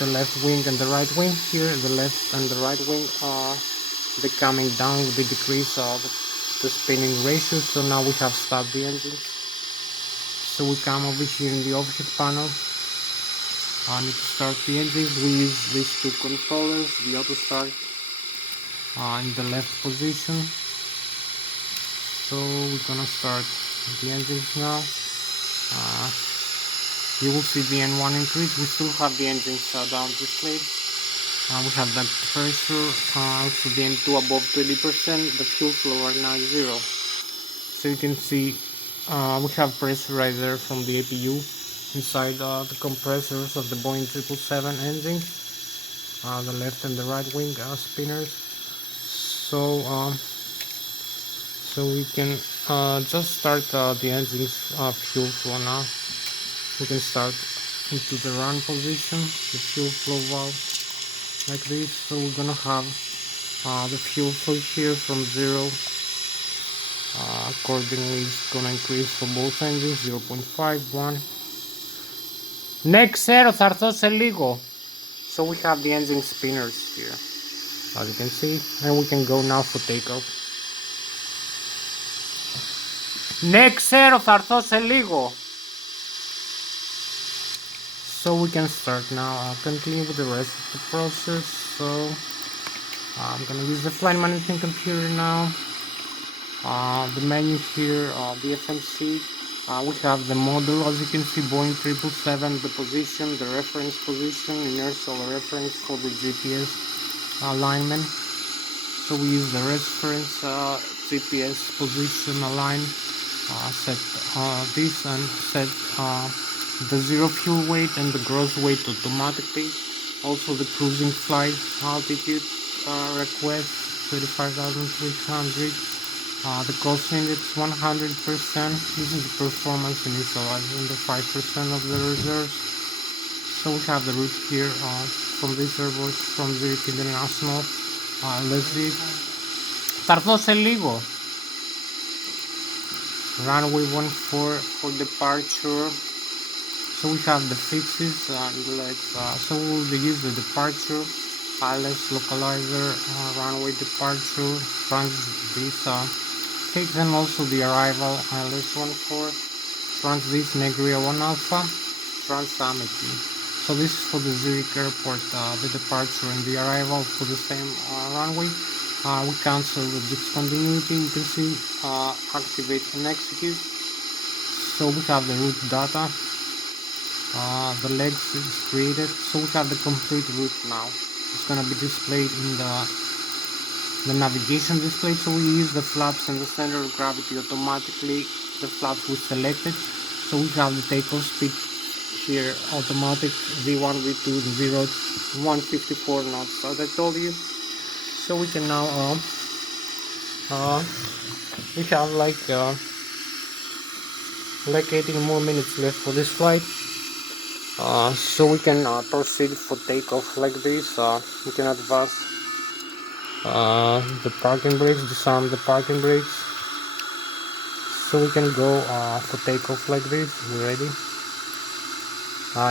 the left wing and the right wing here. The left and the right wing they're coming down with the decrease of the spinning ratio. So now we have stopped the engine. So we come over here in the overhead panel. I need to start the engine. We use these two controllers, the auto start in the left position. So we're gonna start the engines now. You will see the N1 increase. We still have the engine shutdown displayed. We have that pressure, also the N2 above 20%. The fuel flow right now is 0. So you can see we have pressurizer from the APU inside the compressors of the Boeing 777 engine, the left and the right wing spinners. So we can just start the engine's fuel flow now. We can start into the run position, the fuel flow valve like this. So we're gonna have the fuel flow here from 0 Accordingly, it's gonna increase for both engines 0.51. Next set of Hatsios σε λίγο. So we have the engine spinners here, as you can see, and we can go now for takeoff. Next set of Hatsios σε λίγο. So we can start now. I'll continue with the rest of the process. So I'm gonna use the flight management computer now. The menu here, the FMC. We have the model, as you can see, Boeing 777, the position, the reference position, inertial reference for the GPS alignment. So we use the reference GPS position align, set this and set the zero fuel weight and the gross weight automatically. Also the cruising flight altitude request 35,300. The cost index 100%. This is the performance initialized in the 5% of the reserves. So we have the route here from this airport, from Zurich International. Lszh. Θα έρθω σε λίγο. Runway 14 for departure. So we have the fixes and so we'll use the departure, Lszh localizer, runway departure, trans this fix, and also the arrival Lszh 14, trans this Negria 1 Alpha, trans Amity. So this is for the Zurich airport, the departure and the arrival for the same runway. We cancel the discontinuity, you can see activate and execute. So we have the route data. The legs is created, so we have the complete route now. It's gonna be displayed in the navigation display. So we use the flaps and the center of gravity automatically. The flaps we selected, so we have the takeoff speed here, automatic V1, V2, the V0, 154 knots, as I told you. So we can now we have like 18 more minutes left for this flight. So we can proceed for takeoff like this. We can advance the parking brakes, disarm the parking brakes. So we can go for takeoff like this. We're ready.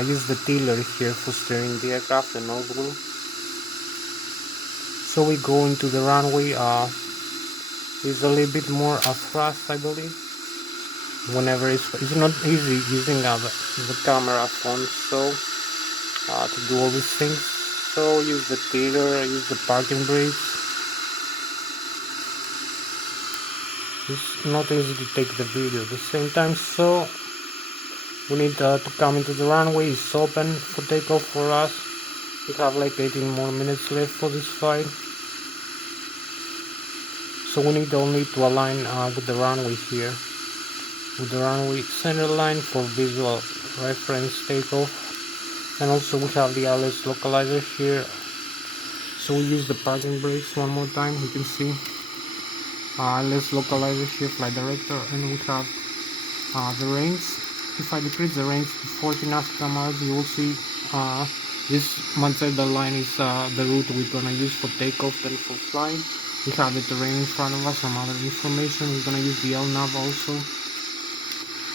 Use the tiller here for steering the aircraft, the nose wheel. So we go into the runway. It's a little bit more thrust, I believe. Whenever it's not easy using the camera phone, so to do all these things. So use the tiller, use the parking brakes. It's not easy to take the video at the same time, so we need to come into the runway. It's open for takeoff for us. We have like 18 more minutes left for this flight, so we need only to align with the runway here, with the runway center line for visual reference takeoff. And also we have the Lszh localizer here, so we use the parking brakes one more time. You can see Lszh localizer here, flight director, and we have the range. If I decrease the range to 40 nautical miles, you will see this magenta line is the route we're gonna use for takeoff and for flying. We have the terrain in front of us, some other information. We're gonna use the LNAV also.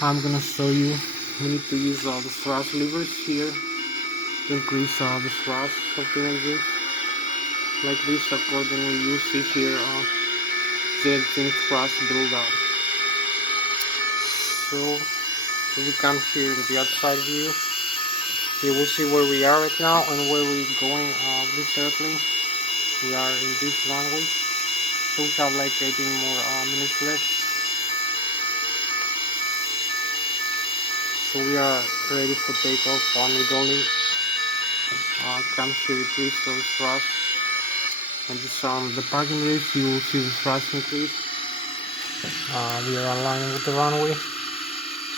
I'm gonna show you. We need to use the thrust levers here to increase the thrust of the engine. Like this, accordingly, you see here the engine thrust build up. So if we come here in the outside view, you will see where we are right now and where we're going with this airplane. We are in this runway, so we have like 18 more minutes left. So we are ready for takeoff, and it only comes to decrease those thrust and disarm the parking brakes. You will see the thrust increase. We are aligning with the runway,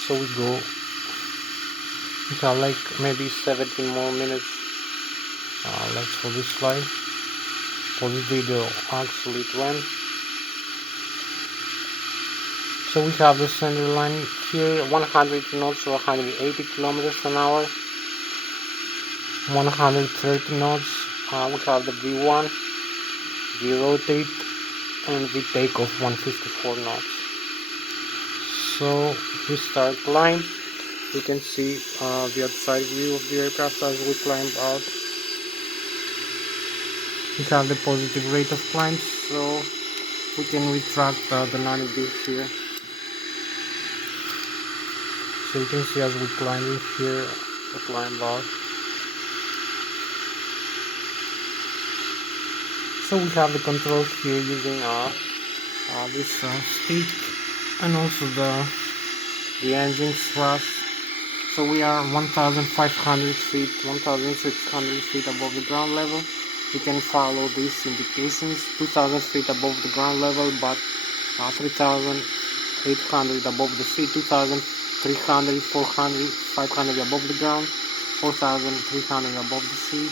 so we go. We have like maybe 17 more minutes left for this flight. For this video, actually it went. So we have the center line here, 100 knots or 180 kilometers an hour, 130 knots. We have the V1, V rotate, and V takeoff 154 knots. So we start climb. You can see the outside view of the aircraft as we climb out. We have the positive rate of climb, so we can retract the landing gear here. So you can see as we climb in here, the climb bar. So we have the controls here using this stick and also the engine thrust. So we are 1,500 feet, 1,600 feet above the ground level. You can follow these indications. 2,000 feet above the ground level, but 3,800 above the sea, 2,300, 400, 500 above the ground, 4,300 above the sea.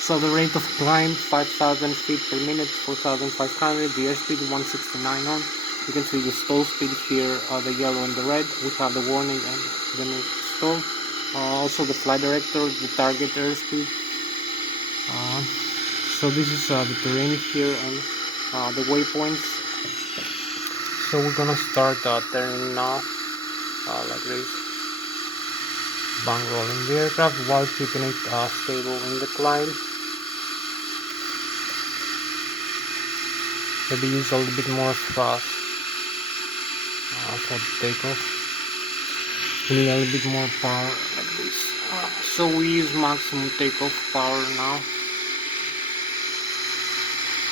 So the rate of climb 5,000 feet per minute, 4,500. The airspeed 169 knots. You can see the stall speed here, the yellow and the red. We have the warning and the stall. Also the flight director, the target airspeed. So this is the terrain here and the waypoints. So we're gonna start turning now, like this, bank rolling the aircraft while keeping it stable in the climb. Maybe use a little bit more thrust for the takeoff. We need a little bit more power like this. So we use maximum takeoff power now.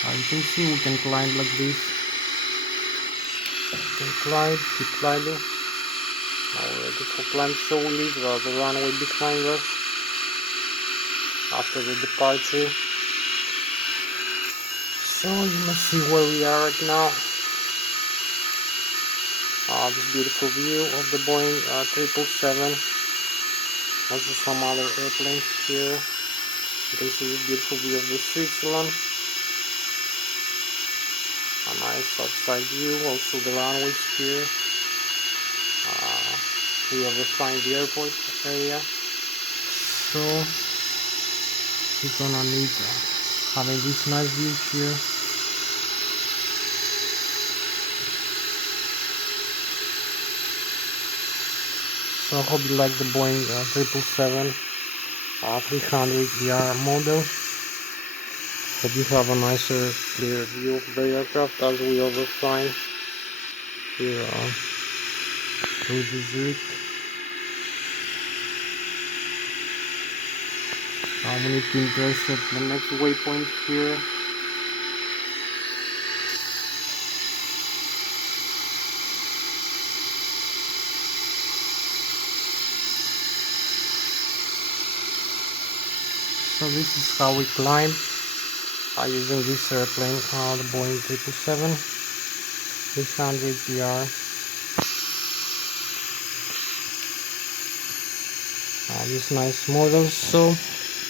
You can see we can climb like this. We can climb, keep climbing. Now we're ready for climb. So we leave the runway behind us after the departure. So you must see where we are right now. This beautiful view of the Boeing 777. Also some other airplanes here. You can see the beautiful view of the Switzerland. A nice outside view. Also the runways here. We are flying the airport area. So we're gonna need having this nice view here. So I hope you like the Boeing 777 300ER model. Hope you have a nicer, clear view of the aircraft as we overfly here through the Zurich. We need to intercept the next waypoint here. So this is how we climb using this airplane, the Boeing 777 300ER. This nice model. So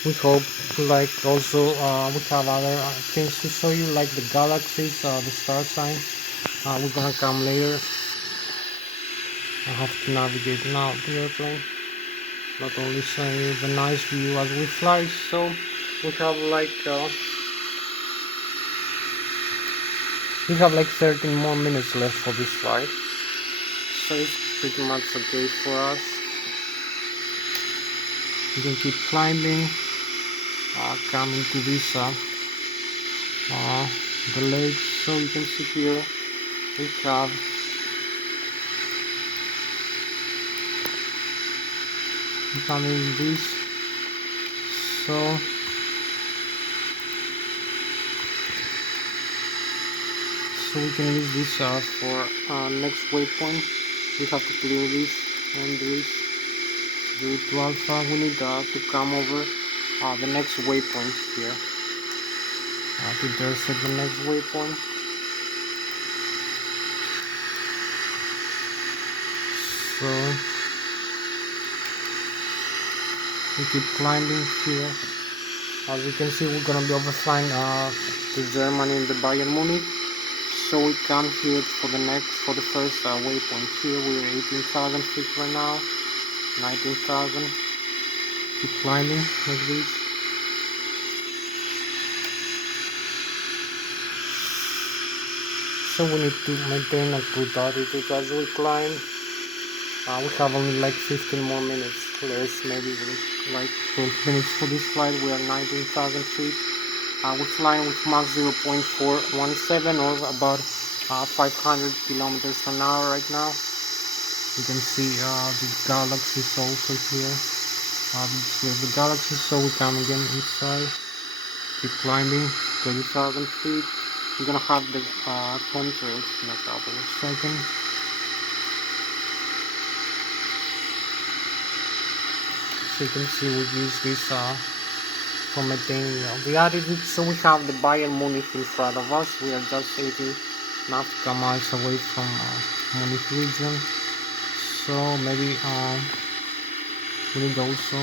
we hope like also we have other things to show you, like the galaxies, the star sign. We're gonna come later. I have to navigate now the airplane, not only showing you the nice view as we fly. So we have like 13 more minutes left for this flight, so it's pretty much okay for us. You can keep climbing, coming to this the lake. So you can see here we have coming this. So we can use this for next waypoint. We have to clear this and this. Due to alpha, we need to come over the next waypoint here to intercept the next waypoint. So we keep climbing here. As you can see, we're gonna be overflying to Germany in the Bayern Munich. So we come here for the first waypoint here. We're 18,000 feet right now, 19,000. Keep climbing like this. So we need to maintain a good altitude as we climb. We have only like 15 more minutes less, maybe like 12 minutes for this flight. We are 19,000 feet. We're flying with Mach 0.417 or about 500 kilometers an hour right now. You can see the galaxies also here. This is the galaxy, so we come again inside. Keep climbing 20,000 feet. We're gonna have the chemtrails in a couple of seconds. So you can see we use this for maintaining the altitude. So we have the Bayern Munich in front of us. We are just 80 nautical miles away from Munich region. So maybe we need also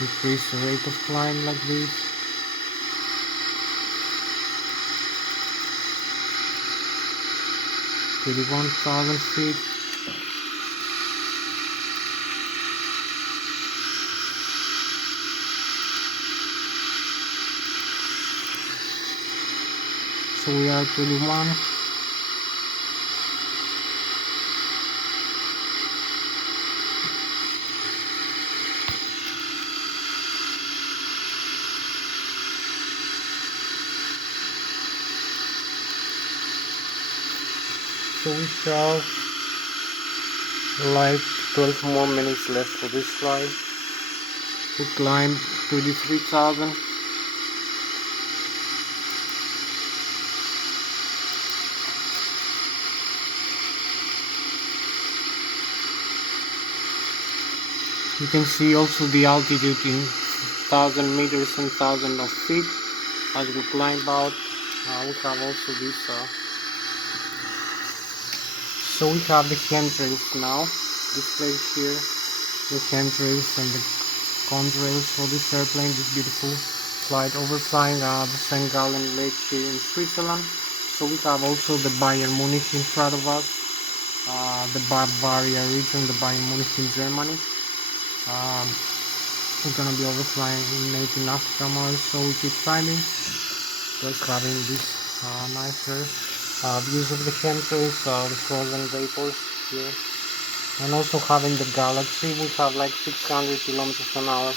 increase the rate of climb like this. To 1,000 feet. So we are 21. So we have like 12 more minutes left for this flight. We climb 23,000. You can see also the altitude in 1,000 meters and 1,000 of feet as we climb out. We have also this. So we have the chemtrails now displayed here. The chemtrails and the contrails for this airplane. This beautiful flight overflying the St. Gallen Lake here in Switzerland. So we have also the Bayern Munich in front of us. The Bavaria region, the Bayern Munich in Germany. We're gonna be overflying in 18 nautical miles, so we keep climbing, just having this nicer views of the chemtrails, the frozen vapors here, and also having the galaxy. We have like 600 kilometers an hour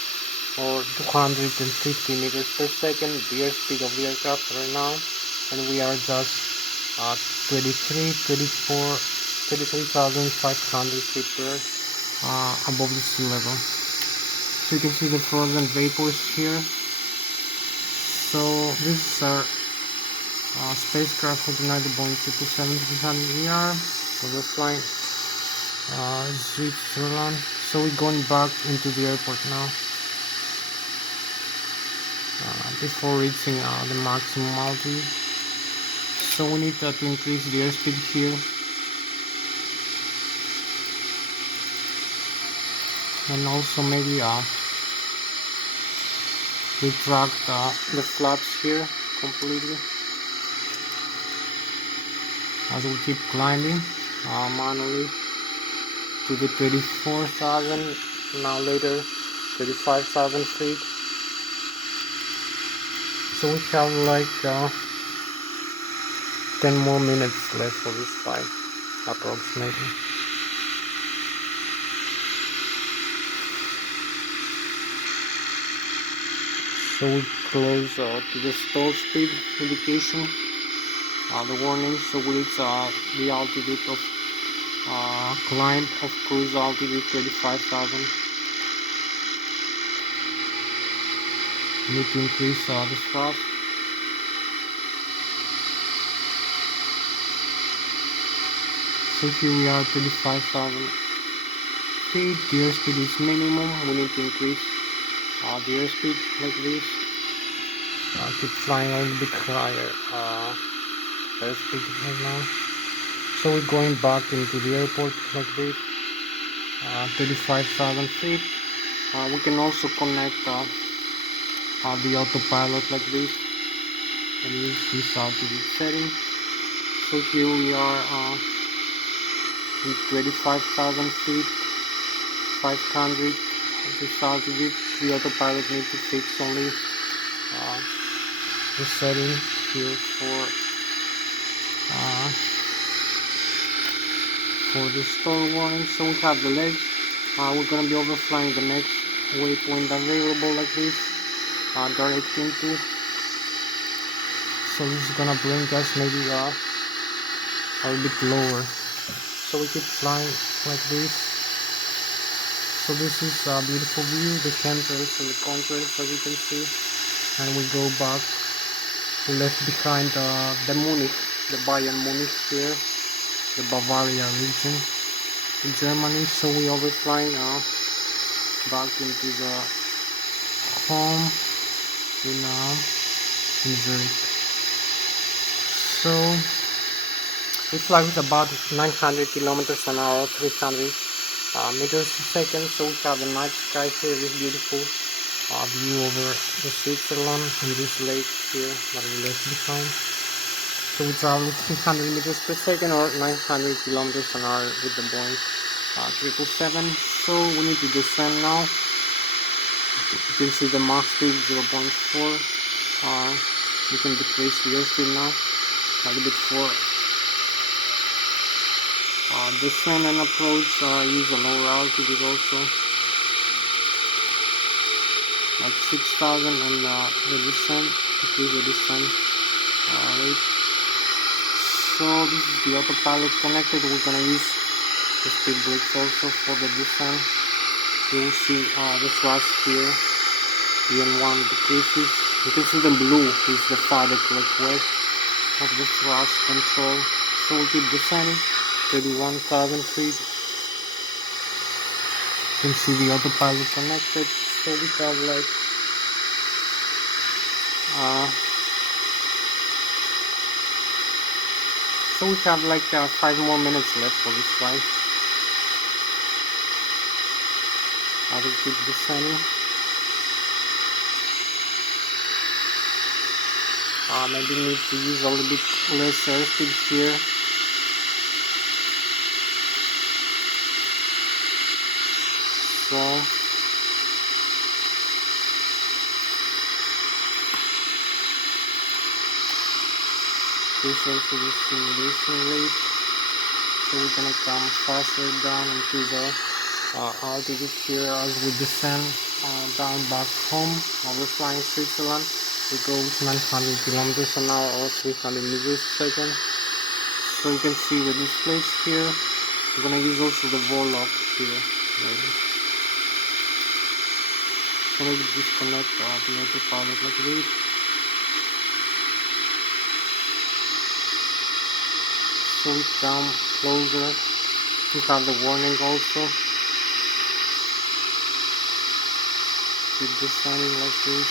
or 250 meters per second, the airspeed of the aircraft right now, and we are just 23,500 feet per above the sea level. So you can see the frozen vapors here. So this is our spacecraft for the Boeing 777-300ER. So we're flying Switzerland. So we're going back into the airport now before reaching the maximum altitude. So we need to increase the airspeed here. And also maybe retract the flaps here completely as we keep climbing manually to the 34,000, now later 35,000 feet. So we have like 10 more minutes left for this flight approximately. So we close to the stall speed indication, the warning. So we reach the altitude of climb of cruise altitude 35,000. We need to increase the thrust. So here we are 35,000 feet. The airspeed is minimum. We need to increase the airspeed like this. Keep flying a little bit higher airspeed right now. So we're going back into the airport like this, 35,000 feet. We can also connect the autopilot like this and use this altitude setting. So here we are in 25,000 feet, 500 this altitude. The autopilot needs to fix only the setting here for uh, for the stall warning. So we have the legs. We're gonna be overflying the next waypoint available like this, direct into. So this is gonna bring us maybe a little bit lower. So we keep flying like this. So this is a beautiful view, the chemtrails and the contrails as you can see. And we go back. We left behind the Munich, the Bayern Munich here, the Bavaria region in Germany. So we overflying back into the home in Zurich. So we fly with about 900 kilometers an hour, 300 meters per second. So we have a night sky here, this beautiful view over the Switzerland and this lake here that we left behind. So we travel with 300 meters per second or 900 kilometers an hour with the Boeing 777. So we need to descend now. You can see the Mach speed 0.4. You can decrease the airspeed now a little bit for descend and approach. Use a lower altitude also, like 6,000, and the descent, decrease the descent rate. So this is the autopilot connected. We're gonna use the speed brakes also for the descent. You will see the thrust here. VN1 decreases. You can see the blue is the static request of the thrust control. So we keep descending 31,000 feet. You can see the autopilot connected. So we have like so we have like 5 more minutes left for this flight. I will keep descending. Maybe need to use a little bit less airspeed here. So this also the simulation rate. So we're gonna come faster down into the altitude here as we descend down back home. Overflying Switzerland. We go with 900 kilometers an hour or 300 meters per second. So you can see the displays here. I'm gonna use also the Vorlock here. Maybe. So maybe disconnect the autopilot like this. So we come closer. We have the warning also. Keep descending like this.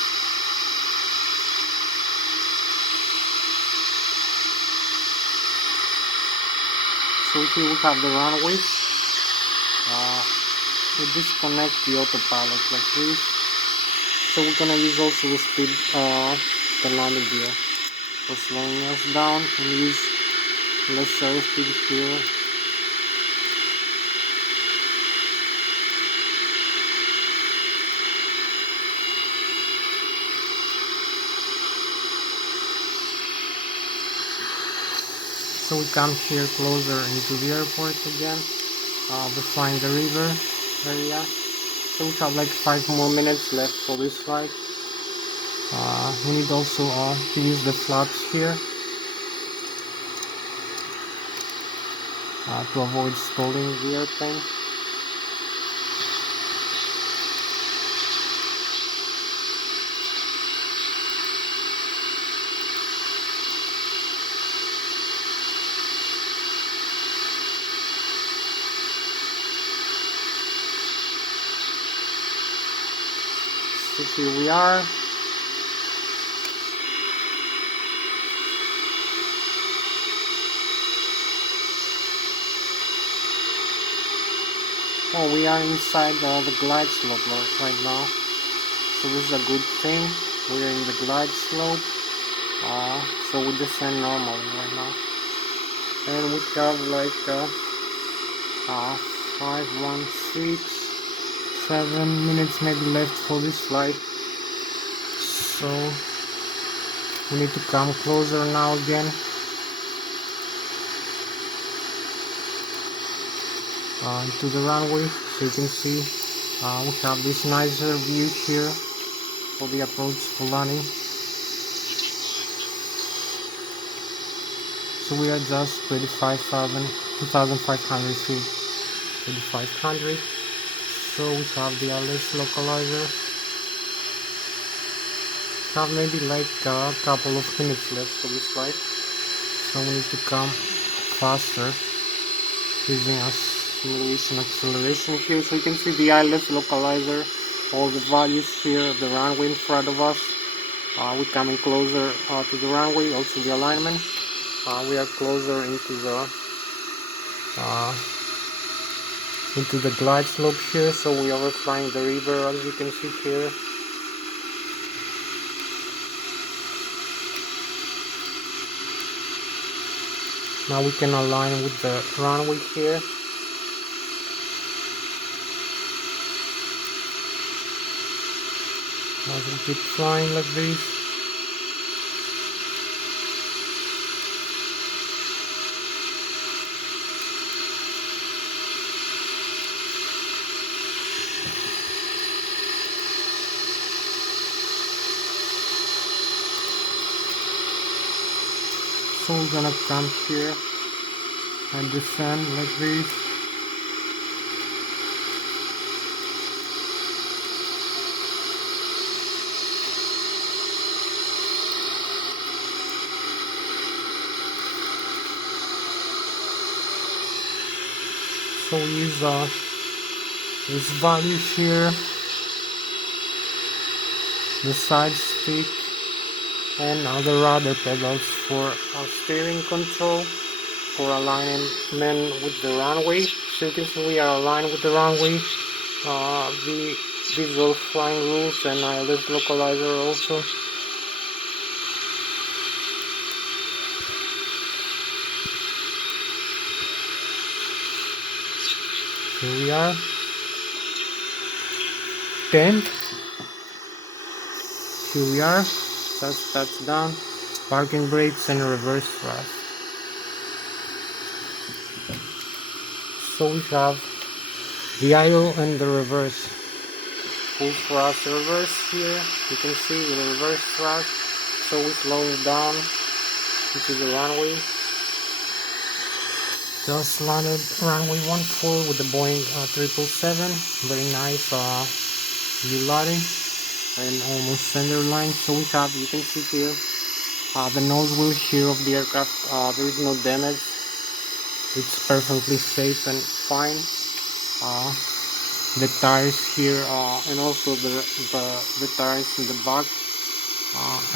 So here we have the runways. We disconnect the autopilot like this. So we're gonna use also the speed, the landing gear for slowing us down, and use less airspeed here. So we come here closer into the airport again. We find the river area. So we have like 5 more minutes left for this flight. We need also to use the flaps here to avoid stalling the airplane. So here we are. Oh, we are inside the glide slope right now. So this is a good thing. We are in the glide slope. So we descend normally right now. And we have like 5, 1, 6, 7 minutes maybe left for this flight. So we need to come closer now again. into the runway. So you can see we have this nicer view here for the approach for landing. So we are just 2,500 feet, 2,500. So we have the Lszh localizer. Have maybe like a couple of minutes left for this flight, so we need to come faster using a simulation acceleration here. So you can see the Lszh localizer, all the values here, the runway in front of us. We're coming closer to the runway, also the alignment. We are closer into the glide slope here, so we are flying the river, as you can see here. Now we can align with the runway here. As we keep flying like this. So we're gonna come here and descend like this. So we use this value here, the side stick, and other rudder pedals for steering control, for alignment with the runway. So you can see we are aligned with the runway, the visual flying rules, and Lszh localizer also. Here we are. 10. Here we are. That's done. Parking brakes and reverse thrust. So we have the idle and the reverse. Full thrust reverse here. You can see the reverse thrust. So we slow it down into the runway. Just landed runway 14 with the Boeing 777. Very nice view landing and almost center line. So we have, you can see here, the nose wheel here of the aircraft. There is no damage. It's perfectly safe and fine. The tires here and also the tires in the back.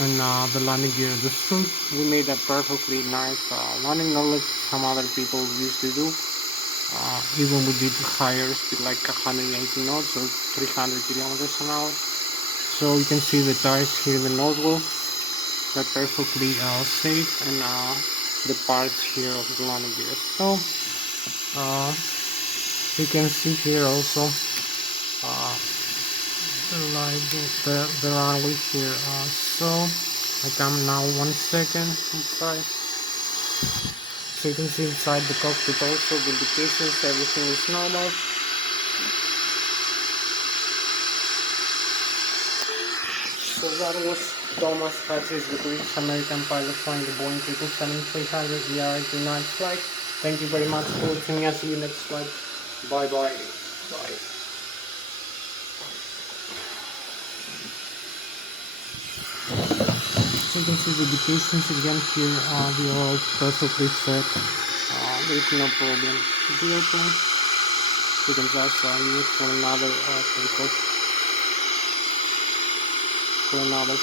And the landing gear, the strut, we made a perfectly nice landing, not like some other people used to do. Even we did higher speed, like 180 knots or 300 kilometers an hour. So you can see the tires here in the nose wheel. They're perfectly safe, and the parts here of the landing gear. So you can see here also the runway here. So I come now 1 second inside. So you can see inside the cockpit also the indications, everything is normal. So that was Thomas Hatsios, the British American pilot flying the Boeing 777-300 ER-89 flight. Thank you very much for watching. I'll see you next flight. Bye bye. Bye. So you can see the indications again here, they are all perfectly set. There is no problem with the airplane. You can just use for another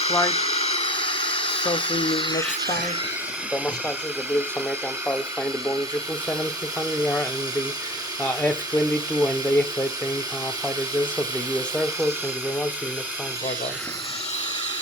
flight. So see you next time. Thomas Hatsios, the British American pilot flying the Boeing 777-300ER and the F-22 and the F-18 fighter jets of the US Air Force. Thank you very much. See you next time. Bye bye.